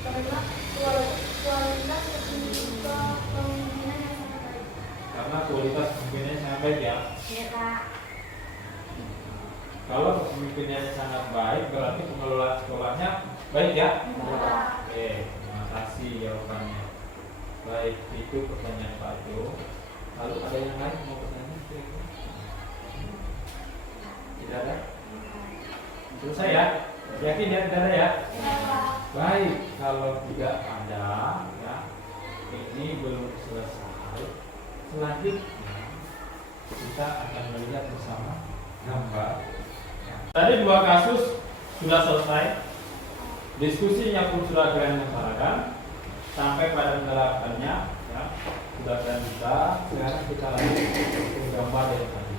Karena kualitas kepemimpinan yang sangat baik. Karena kualitas kepemimpinannya sangat baik ya. Ya Pak. Kalau kepemimpinannya sangat baik, berarti pengelola sekolahnya baik ya? Oke, terima kasih jawabannya. Baik, itu pertanyaan Pak Jo. Lalu ada yang lain mau bertanya? Tidak ada? Selesai ya? Yakin ya tidak ada ya? Baik, kalau tidak ada ya, ini belum selesai. Selanjutnya kita akan melihat bersama gambar. Tadi 2 kasus sudah selesai, diskusinya pun sudah kalian utarakan, sampai pada penerapannya ya, sudah kalian bisa. Sekarang kita lanjut ke gambar yang tadi.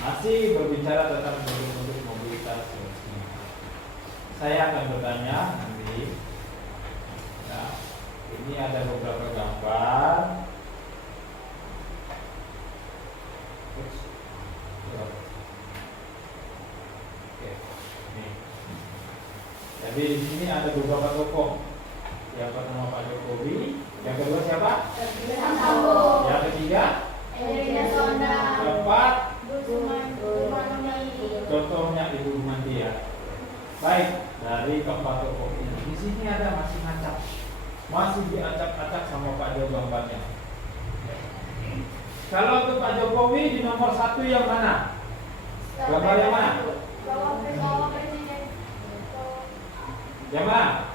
Masih berbicara tentang bentuk-bentuk mobilitas sosial. Saya akan bertanya nanti. Ya, ini ada beberapa gambar. Oke, nih. Jadi di sini ada beberapa tokoh. Yang pertama Pak Jokowi, yang kedua siapa? Yang ketiga? Keempat? Contohnya Ibu Mandi ya. Baik, dari keempat tokoh ini, di sini ada masih ngacak, masih diacak-acak sama Pak Jo gambarnya. Kalau untuk Pak Jokowi di nomor 1 yang mana? Gambar yang mana? Yang mana?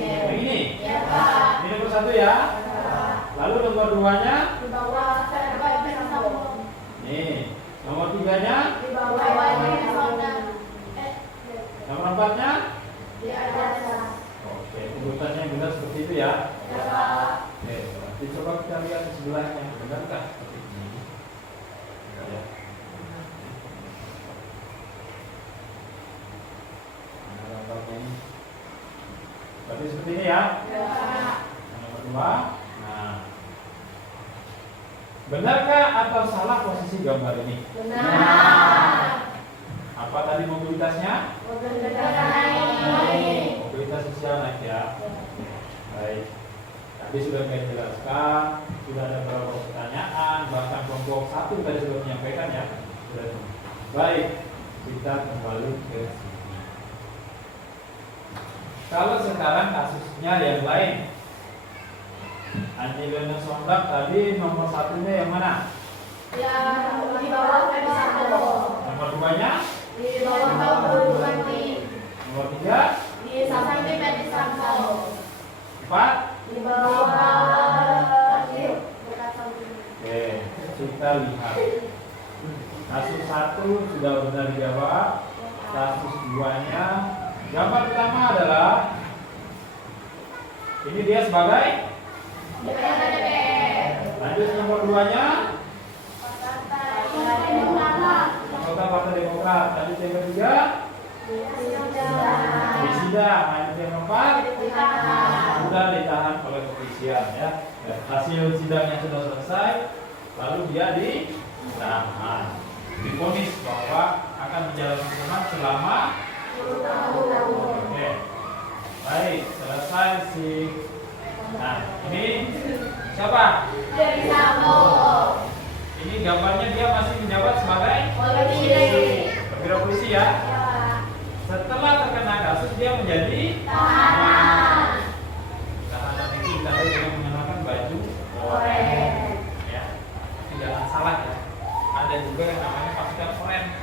Yang ini? Ini nomor 1 ya. Lalu nomor 2-nya? Nih, nomor 3-nya? Nomor 4-nya? Oke, urutannya yang benar seperti itu ya. Oke, berarti coba kita lihat di sebelahnya, benarkah seperti ini? Ya. Nah, gambarnya ini. Berarti seperti ini ya. Yang nomor 2. Nah, Benarkah atau salah posisi gambar ini? Benar. Apa tadi mobilitasnya? Mobilitas sosial naik ya. Baik. Tadi sudah saya jelaskan, sudah ada beberapa pertanyaan, bahkan kelompok 1 tadi sudah menyampaikan ya. Sudah. Baik, kita kembali ke sini. Kalau sekarang kasusnya yang lain, Angelina Sondak tadi nomor 1-nya yang mana? Yang di bawah Ferdi Sambo. Nomor 2-nya? Di bawah Paul Bukati. Nomor 3? Di samping Ferdi Sambo. 4? Di bawah Bukan samping. Oke, kita lihat. Kasus 1 sudah benar dijawab. Kasus 2-nya, gambar pertama adalah ini dia sebagai lanjut nomor 2-nya anggota Partai Demokrat. Lanjut yang ketiga di sidang. Lanjut yang keempat sudah ditahan oleh kepolisian ya. Hasil sidangnya sudah selesai, lalu dia ditahan, divonis bahwa akan menjalani hukuman selama 10 tahun. Oke. Baik, selesai sih. Nah, ini siapa? Ferdi Sambo. Ini gambarnya dia masih menjabat sebagai Polisi. perwira polisi ya. Ya. Setelah terkena kasus dia menjadi Tahanan. tahanan itu ditandai dengan mengenakan baju oranye. Ya. Tapi jangan salah ya. Ada juga yang namanya pasukan oranye.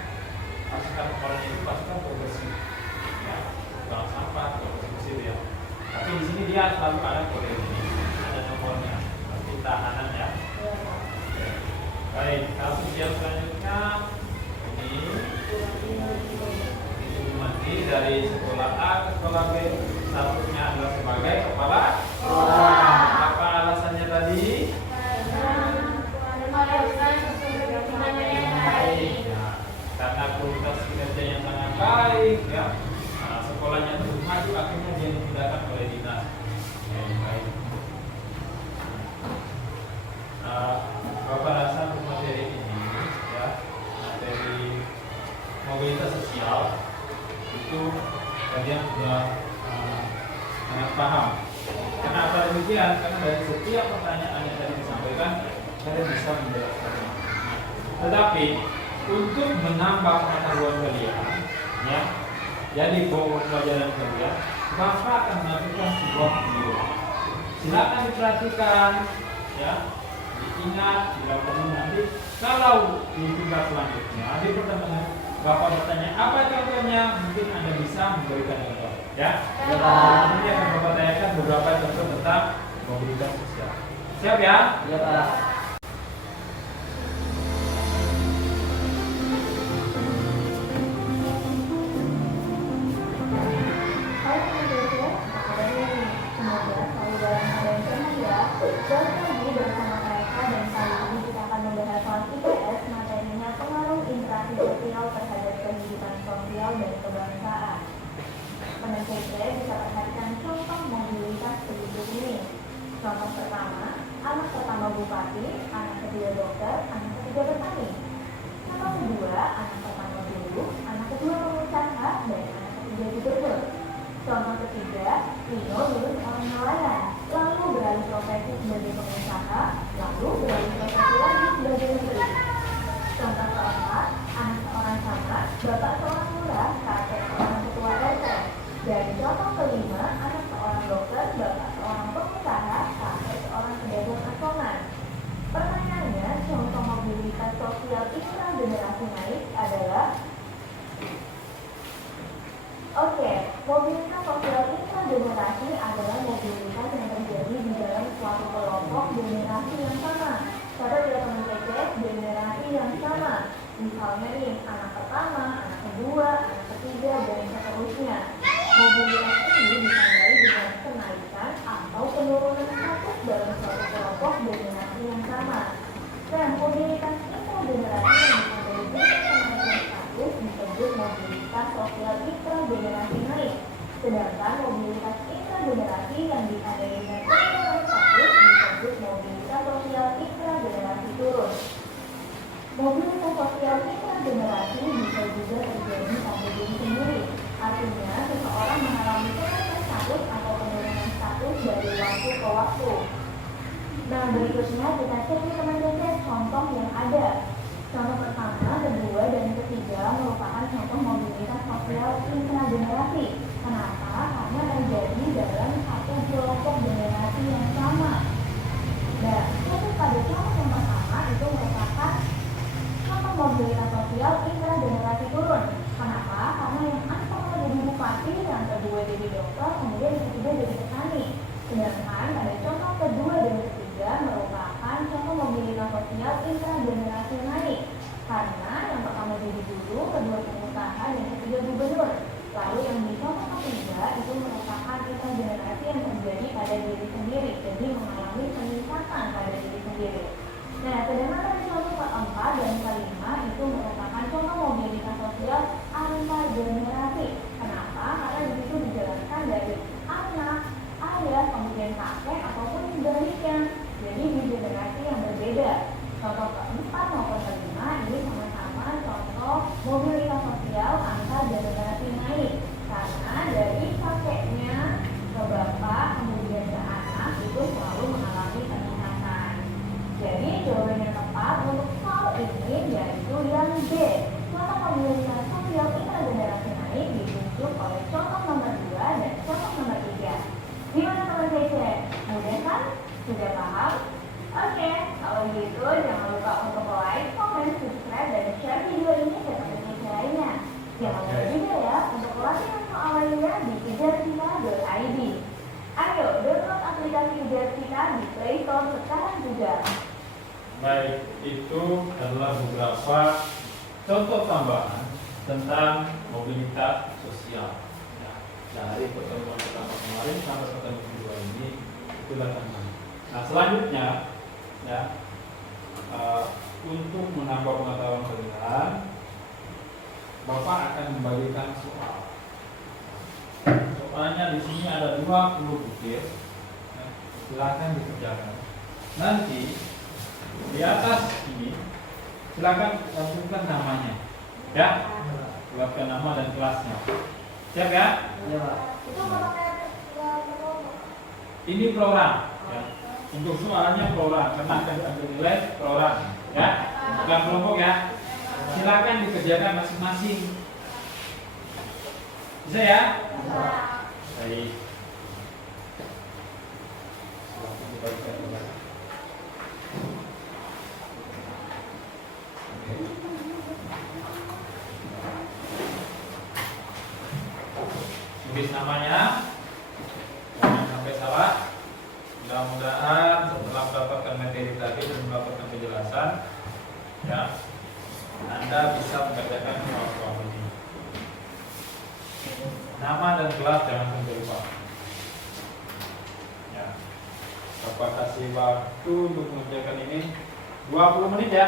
Pasukan oranye itu pasukan pembersih. Ya, buang sampah, bersih ya. Tapi di sini dia selalu ada kode ini, ada nomornya, pasti tahanan ya. Oke. Baik, kasus yang selanjutnya ini mati dari sekolah A ke sekolah B, satunya adalah sebagai kepala sekolah. Apa alasannya tadi? Ya, karena kualitas kinerja yang sangat baik ya. Nah, sekolahnya terus maju, akhirnya dia dipindahkan oleh dinas. Baik. Bapak rasa untuk materi ini ya, materi mobilitas sosial itu kalian sudah sangat paham. Kenapa demikian? Karena dari setiap pertanyaan yang tadi disampaikan kalian bisa menjelaskannya. Tetapi untuk menambah pengetahuan kalian ya, jadi pokok pelajaran kalian, Bapak akan melakukan sebuah video. Silakan diperhatikan ya, diingat, dilakukan nanti. Kalau di tingkat selanjutnya di pertemuan Bapak bertanya apa contohnya, mungkin Anda bisa memberikan contoh ya. Nanti akan Bapak tanyakan beberapa contoh tentang mobilitas sosial. Siap ya? Ya Pak. Hai teman-teman, apa kabarnya nih? Semoga selalu dalam keadaan sehat ya. Balik lagi bersama mereka dan kali ini kita akan membahas soal IPS, materinya pengaruh interaksi sosial terhadap kehidupan sosial dan kebangsaan. Penelitian saya bisa perhatikan contoh mobilitas berikut ini. Contoh pertama, anak pertama bupati, anak kedua dokter, anak ketiga petani. Contoh kedua, anak pertama guru, anak kedua pengusaha, dan anak ketiga gubernur. Contoh ketiga, Lino dulu seorang nelayan, lalu beralih profesi sebagai pengusaha, lalu beralih profesi lagi sebagai menteri. Contoh keempat, anak seorang camat, bapak seorang lurah, kakek seorang ketua RT. Dan contoh kelima, anak seorang dokter, bapak seorang pengusaha, kakek seorang pedagang asongan. Pertanyaannya, contoh mobilitas sosial intragenerasi naik adalah Oke, mobilitas sosial intragenerasi adalah mobilitas yang terjadi di dalam suatu kelompok generasi yang sama. Pada tidak mencapai generasi yang sama. Misalnya nih, anak pertama, anak kedua, anak ketiga, dan seterusnya. Mobilitas ini ditandai dengan kenaikan atau penurunan status dalam suatu kelompok generasi yang sama. Nah, mobilitas intragenerasi yang ditandai dengan kenaikan status disebut mobilitas sosial intragenerasi naik. Sedangkan mobilitas intragenerasi yang ditandai dengan penurunan status disebut mobilitas sosial intragenerasi turun. Nah, berikutnya kita cek nih teman-teman contoh yang ada. Contoh pertama, kedua, dan ketiga merupakan contoh mobilitas sosial intragenerasi. Kenapa? Karena terjadi dalam satu kelompok generasi yang sama. Dan untuk pada contoh yang pertama itu merupakan contoh mobilitas sosial intragenerasi turun. Kenapa? Karena yang pertama jadi bupati, yang kedua jadi dokter, kemudian yang ketiga jadi petani. Sedangkan pada contoh kedua dan ketiga merupakan contoh mobilitas sosial intragenerasi naik. Karena yang pertama jadi guru, kedua pengusaha, dan ketiga gubernur. Lalu yang di contoh ketiga itu merupakan intragenerasi yang terjadi pada diri sendiri, jadi mengalami peningkatan pada diri sendiri. Nah, sedangkan pada contoh keempat dan kelima itu merupakan contoh mobilitas sosial antar generasi. Kenapa? Karena di situ dijelaskan dari anak, ayah, kemudian kakek ataupun sebaliknya. Jadi di generasi yang berbeda. Contoh keempat maupun kelima ini sama-sama contoh mobilitas sosial antar generasi naik. Karena dari kakeknya ke bapak kemudian ke anak itu selalu mengalami peningkatan. Jadi jawaban yang tepat untuk soal ini yaitu yang B. Contoh mobilitas sosial intragenerasi naik ditunjuk oleh contoh nomor 2 dan contoh nomor 3. Gimana teman saya? Mudah kan? Sudah paham? Oke, kalau gitu jangan lupa untuk like, comment, subscribe, dan share video ini ke teman-teman lainnya. Jangan lupa juga ya untuk latihan soal lainnya di kejarkita.id. Ayo download aplikasi Kejarkita di Play Store sekarang juga. Baik, itu adalah beberapa contoh tambahan tentang mobilitas sosial. Ya, dari pertemuan pertama kemarin sampai pertemuan kedua ini itulah tentang. Nah, selanjutnya ya untuk menambah pengetahuan kalian, Bapak akan membagikan soal. Soalnya di sini ada 20 butir. Ya, silakan dikerjakan. Nanti di atas ini silakan cantumkan namanya, ya, buatkan nama dan kelasnya. Siap ya? Iya, Pak. Itu kalau kayak Ini program, ya. Untuk soalnya program, karena akan ambil nilai program, ya, bukan kelompok ya. Silakan dikerjakan masing-masing. Bisa ya? Baik. Silakan dibagikan kepada. Tulis namanya, jangan sampai salah. Mudah-mudahan setelah mendapatkan materi tadi dan mendapatkan penjelasan, ya, Anda bisa mengerjakan soal-soal ini. Nama dan kelas jangan sampai lupa. Ya, Bapak kasih waktu untuk mengerjakan ini 20 menit ya.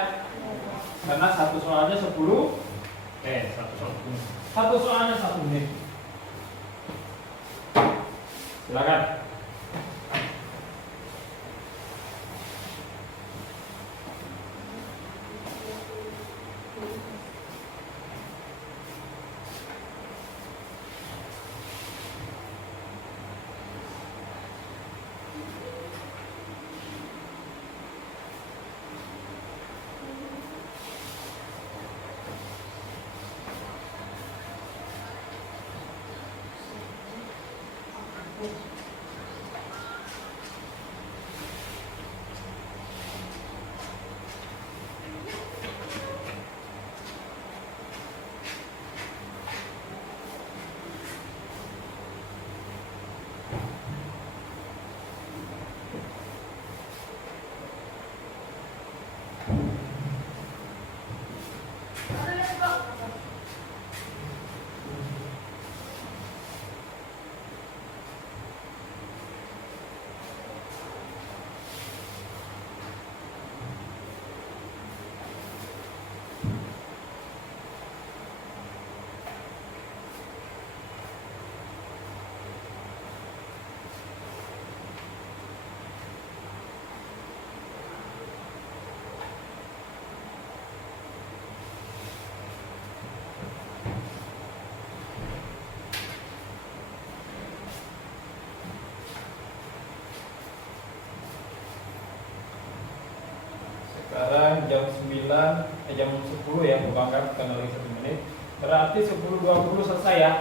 Karena satu soalnya 10. Satu soalnya 1 menit. Silakan. jam 9, jam 10 ya, bukan karena lagi 1 menit. Berarti 10.20 selesai ya.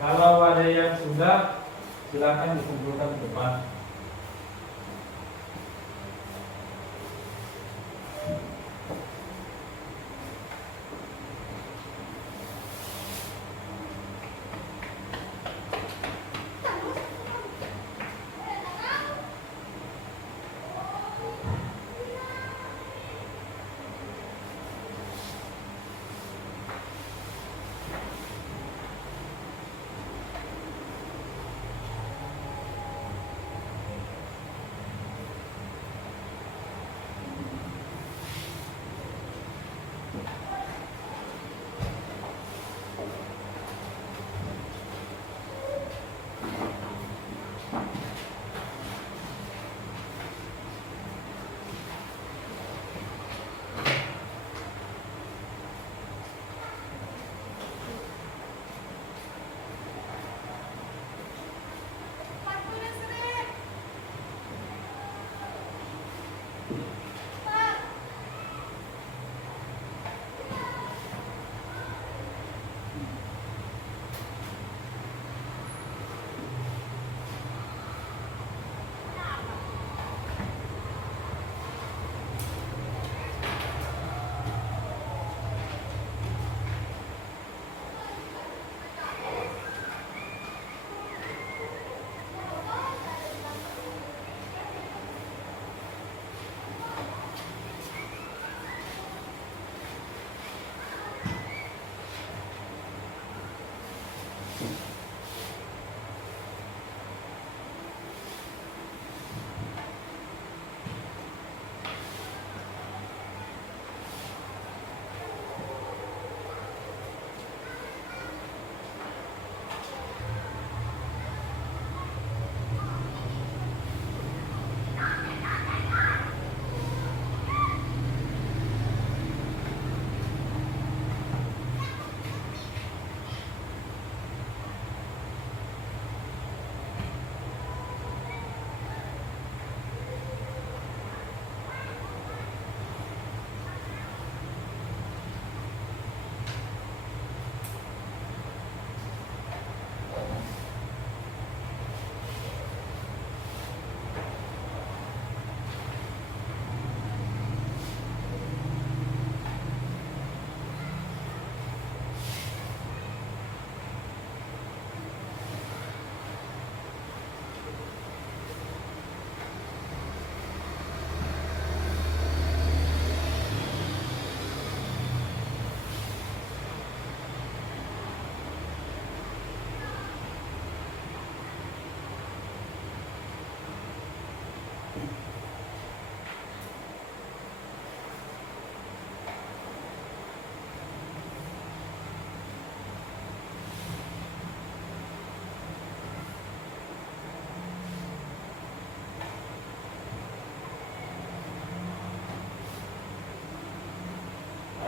Kalau ada yang sudah, silakan dikumpulkan ke depan.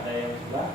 Ada yang sudah?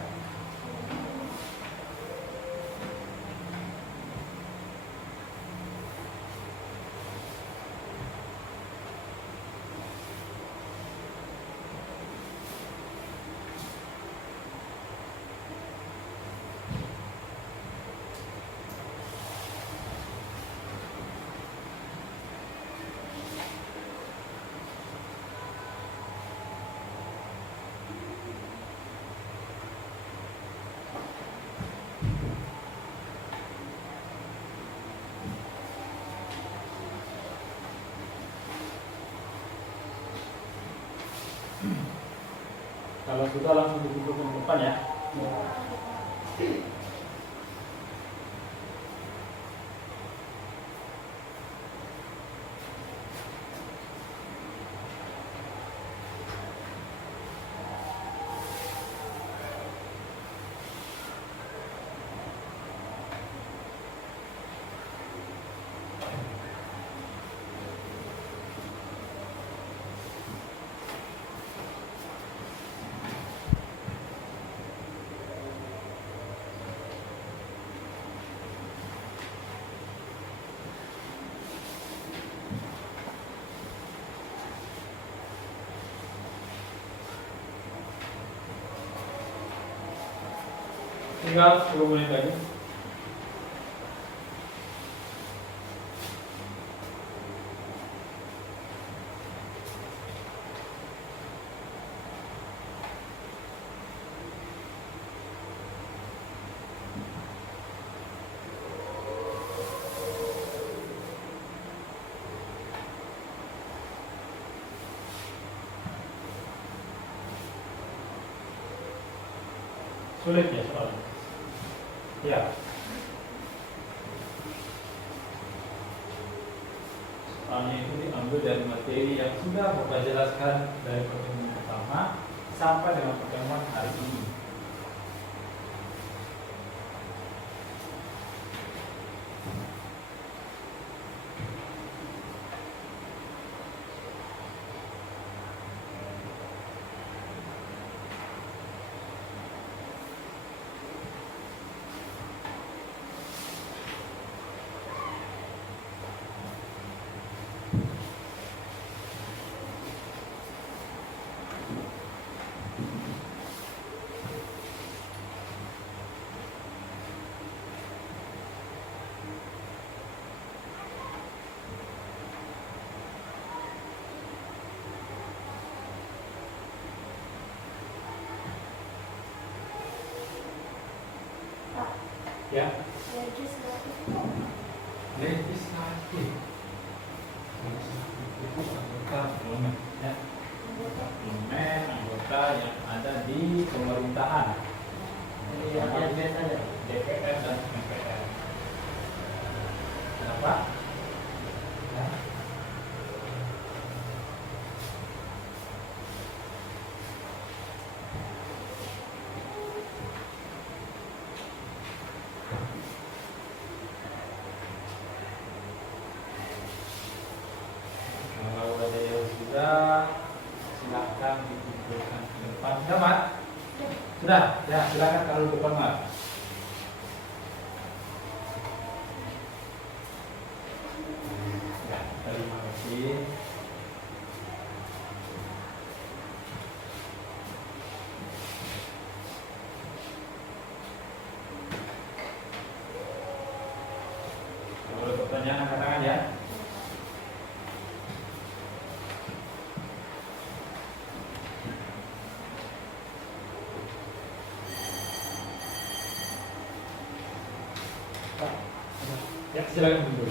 Kalau sudah langsung dikumpulkan ke depan ya. Tinggal 10 menit lagi. Sulit ya soalnya. Ya. Soalnya itu diambil dari materi yang sudah Bapak jelaskan dari pertemuan pertama sampai dengan pertemuan hari ini. Pak, Ya. legislatif. Legislatif. Itu anggota parlemen, ya. Parlemen, anggota yang ada di pemerintahan, Jadi latihan biasa aja. DPR dan MPR. Kenapa? Ya. Kalau ada yang sudah, silakan dikumpulkan ke depan. Sudah, Mat? Sudah? Ya, silakan taruh di depan, Mat. Ya, terima kasih. Kalau ada pertanyaan, angkat tangan ya. Ya, silakan dulu.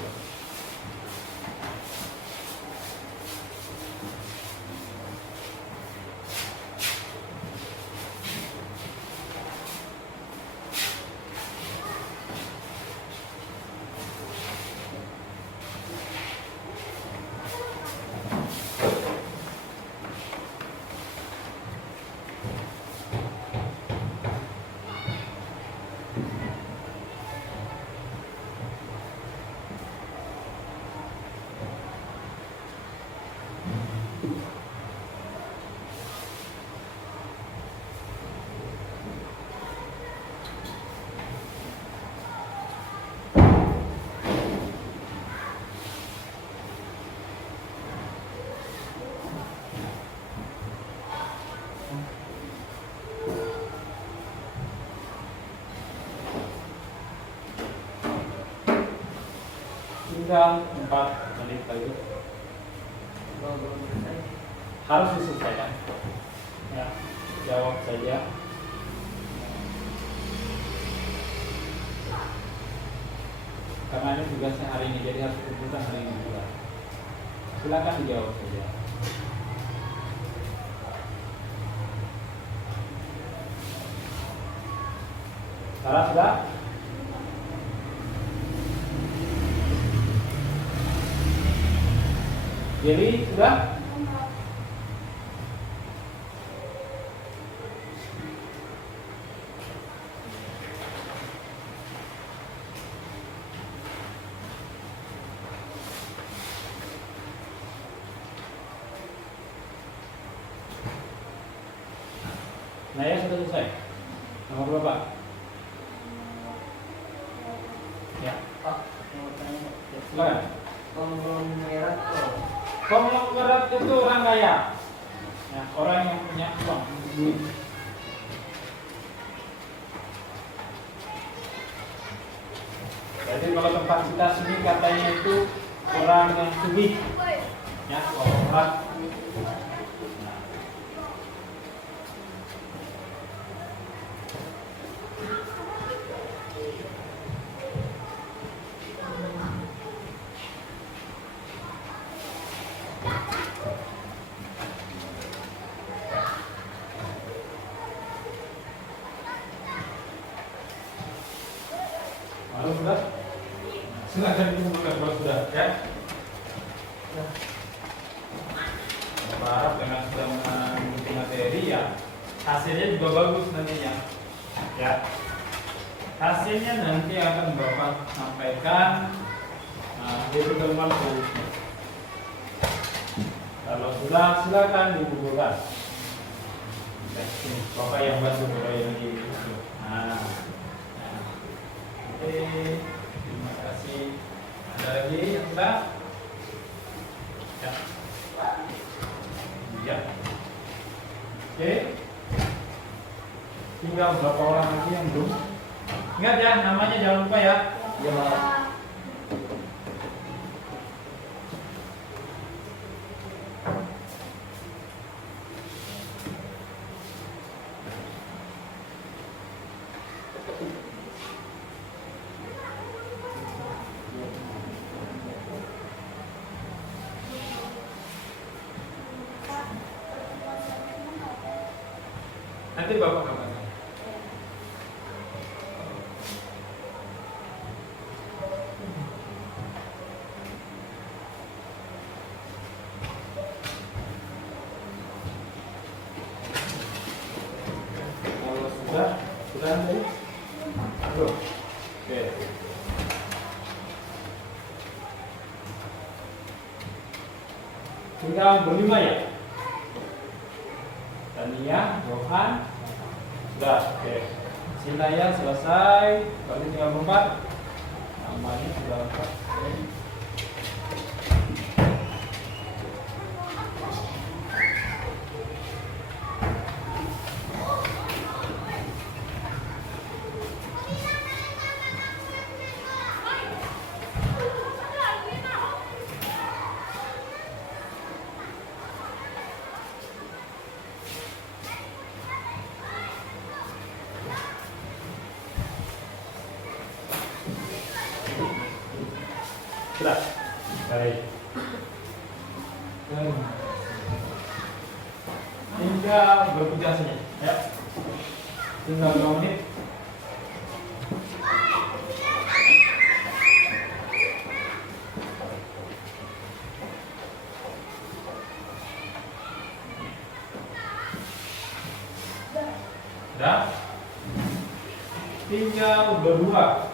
Tinggal 4 menit lagi. Belum selesai. Harus diselesaikan. Ya, jawab saja. Karena ini tugasnya hari ini, jadi harus dikumpulkan hari ini juga. Silakan dijawab saja. Sarah sudah? Jadi sudah? Nah ya sudah selesai. Nomor berapa? Ya, Pak, mau tanya. silakan. Konglomerat tuh. Konglomerat itu orang kaya, ya, orang yang punya uang, duit. kapasitas ini katanya itu orang yang sulit, ya orang. Lalu sudah, silakan dikumpulkan kalau sudah, ya. Berharap dengan sudah mengikuti materi ya, hasilnya juga bagus nantinya, ya. Hasilnya nanti akan Bapak sampaikan di pertemuan berikutnya. Kalau sudah, silakan dikumpulkan. Bapak yang bantu Bapak yang di Nah. Oke, terima kasih. Ada lagi yang sudah? Ya. Ya. Oke. Tinggal berapa orang lagi yang belum? Ingat ya, namanya jangan lupa ya. Ya, Pak. Nanti Bapak kabarkan. Kalau sudah nanti. Aduh. Oke. Tinggal berlima ya. Tania, Johan, sudah, oke. Sinaya selesai, berarti tinggal berempat. Namanya sudah lengkap. Oke. Sudah, baik. Tinggal berpijak saja, ya. Tinggal 2 menit. Sudah. Tinggal berdua.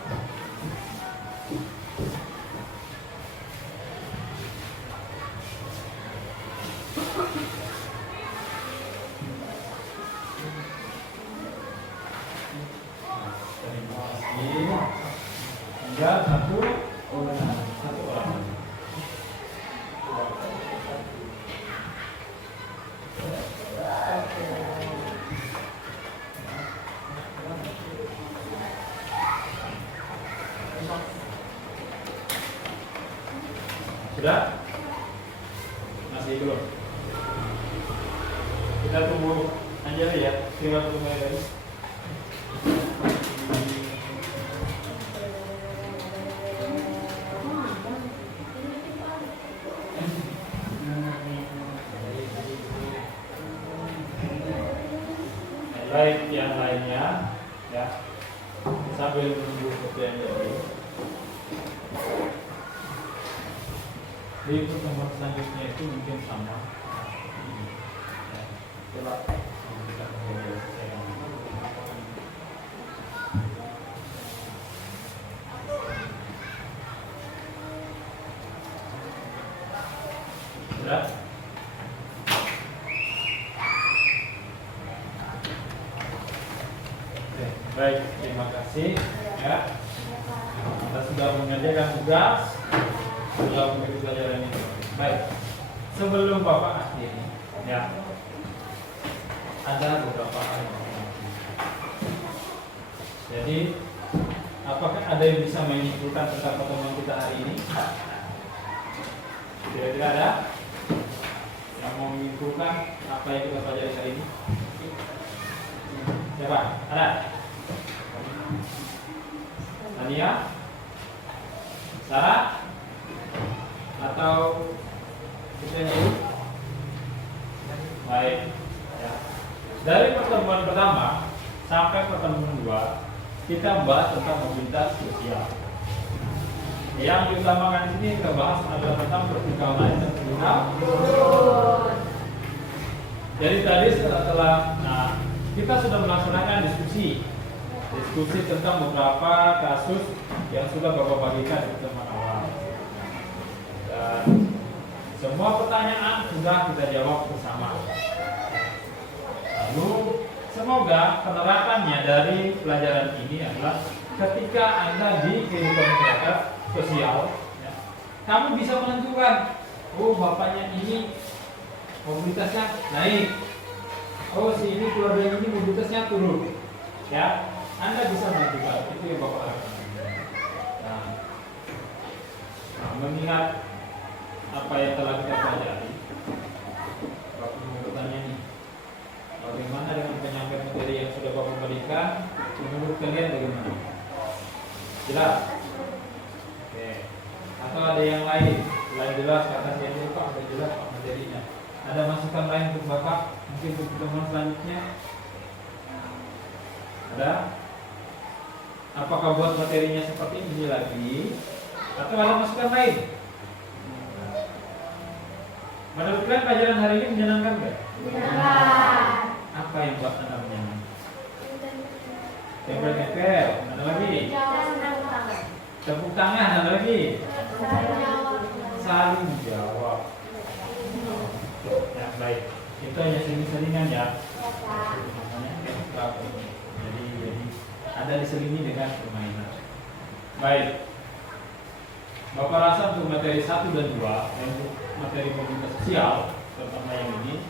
Tinggal satu orang. Sudah? Masih belum? Kita tunggu aja ya. Tinggal tunggu aja. Baik, yang lainnya ya, sambil menunggu kerjaan jadi di pertemuan selanjutnya itu mungkin sama. Coba kita sudah. Baik, terima kasih ya. Kita sudah mengerjakan tugas, sudah mengikuti pelajaran ini. Baik, sebelum Bapak akhiri, ya, ada beberapa hal yang penting. Jadi apa Apakah ada yang bisa menyimpulkan tentang pertemuan kita hari ini? Kira-kira ada yang mau menyimpulkan apa yang kita pelajari hari ini? Siapa? Ada? Tania? Sarah? Atau kita dulu? Baik. Ya. Dari pertemuan pertama sampai pertemuan 2 kita bahas tentang mobilitas sosial. Yang diutamakan di sini kita bahas adalah tentang vertikal naik dan vertikal turun. Jadi tadi setelah kita sudah melaksanakan diskusi tentang beberapa kasus yang sudah Bapak bagikan di pertemuan awal. Dan semua pertanyaan sudah kita jawab bersama. Lalu semoga penerapannya dari pelajaran ini adalah ketika Anda di kehidupan masyarakat sosial, ya, kamu bisa menentukan, oh bapaknya ini mobilitasnya naik, oh si ini keluarga ini mobilitasnya turun, ya, Anda bisa menentukan. Itu yang Bapak harapkan. Nah, mengingat apa yang telah kita pelajari, Bapak mau bertanya nih, bagaimana dengan penyampaian materi yang sudah Bapak berikan? Menurut kalian bagaimana? Jelas? Oke. Atau ada yang lain? Selain jelas, kata saya dulu Pak, sudah jelas Pak materinya. Ada masukan lain untuk Bapak? Mungkin untuk pertemuan selanjutnya? Ada? Apakah buat materinya seperti ini lagi? Atau ada masukan lain? Menurut kalian pelajaran hari ini menyenangkan nggak? Menyenangkan. Apa yang buat Anda menyenangkan? Tempel-tempel, ada lagi? Tepuk tangan, ada lagi? Saling jawab. Ya, baik. Itu hanya sering-seringan ya. Jadi Anda diselingi dengan permainan. Baik. Bapak rasa untuk materi 1 dan 2, yang untuk materi mobilitas sosial, terutama yang ini,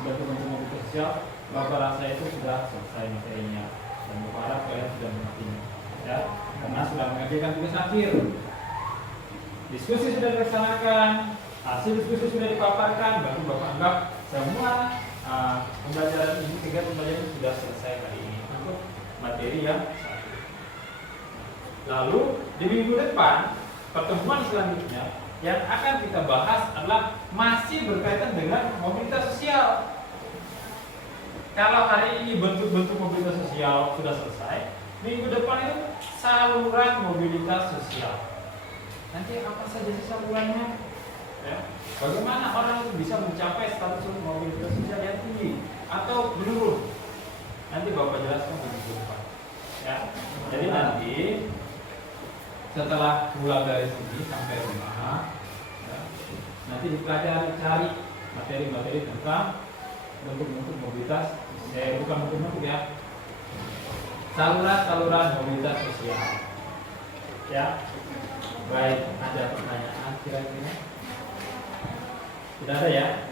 bentuk mobilitas sosial, Bapak rasa itu sudah selesai materinya. Dan Bapak harap kalian sudah mengertinya, ya, karena sudah mengerjakan tugas akhir. Diskusi sudah dilaksanakan, hasil diskusi sudah dipaparkan, baru Bapak anggap semua pembelajaran ini, 3 pembelajaran sudah selesai hari ini untuk materi yang 1. Lalu di minggu depan, pertemuan selanjutnya yang akan kita bahas adalah masih berkaitan dengan mobilitas sosial. Kalau hari ini bentuk-bentuk mobilitas sosial sudah selesai, minggu depan itu saluran mobilitas sosial. Nanti apa saja sih salurannya? Ya. Bagaimana orang itu bisa mencapai status mobilitas sosial yang tinggi atau menurun? Nanti Bapak jelaskan di minggu depan. Ya. Jadi nanti setelah pulang dari sini sampai rumah, ya, nanti dipelajari, cari materi-materi tentang bentuk-bentuk mobilitas, bukan bentuk-bentuk ya, saluran-saluran mobilitas sosial. Ya, baik. Ada pertanyaan kira-kira? Tidak ada ya?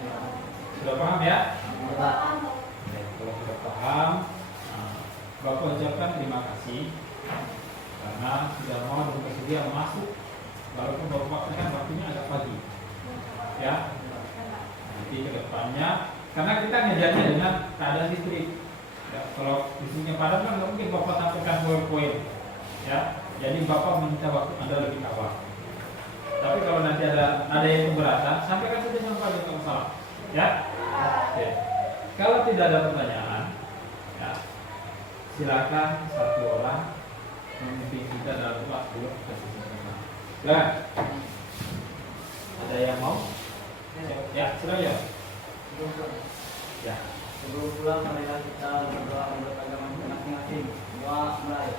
Sudah paham ya? Oke, kalau sudah paham, Bapak ucapkan terima kasih karena sudah mau dan bersedia masuk, walaupun baru waktunya agak pagi, ya. Nanti ke depannya, karena kita ngejarnya dengan keadaan listrik. Ya, kalau listriknya padam kan nggak mungkin Bapak sampaikan poin-poin, ya. Jadi Bapak minta waktu Anda lebih awal. Tapi kalau nanti ada yang keberatan, sampaikan saja sama Pak, jangan masalah, ya. Oke. Kalau tidak ada pertanyaan, ya, silakan satu orang memimpin kita dalam kelas 2 ke sesi pertama. Nah, ada yang mau? Ya, sudah ya. Ya. Sebelum pulang, marilah kita berdoa menurut agama masing-masing. Doa mulai.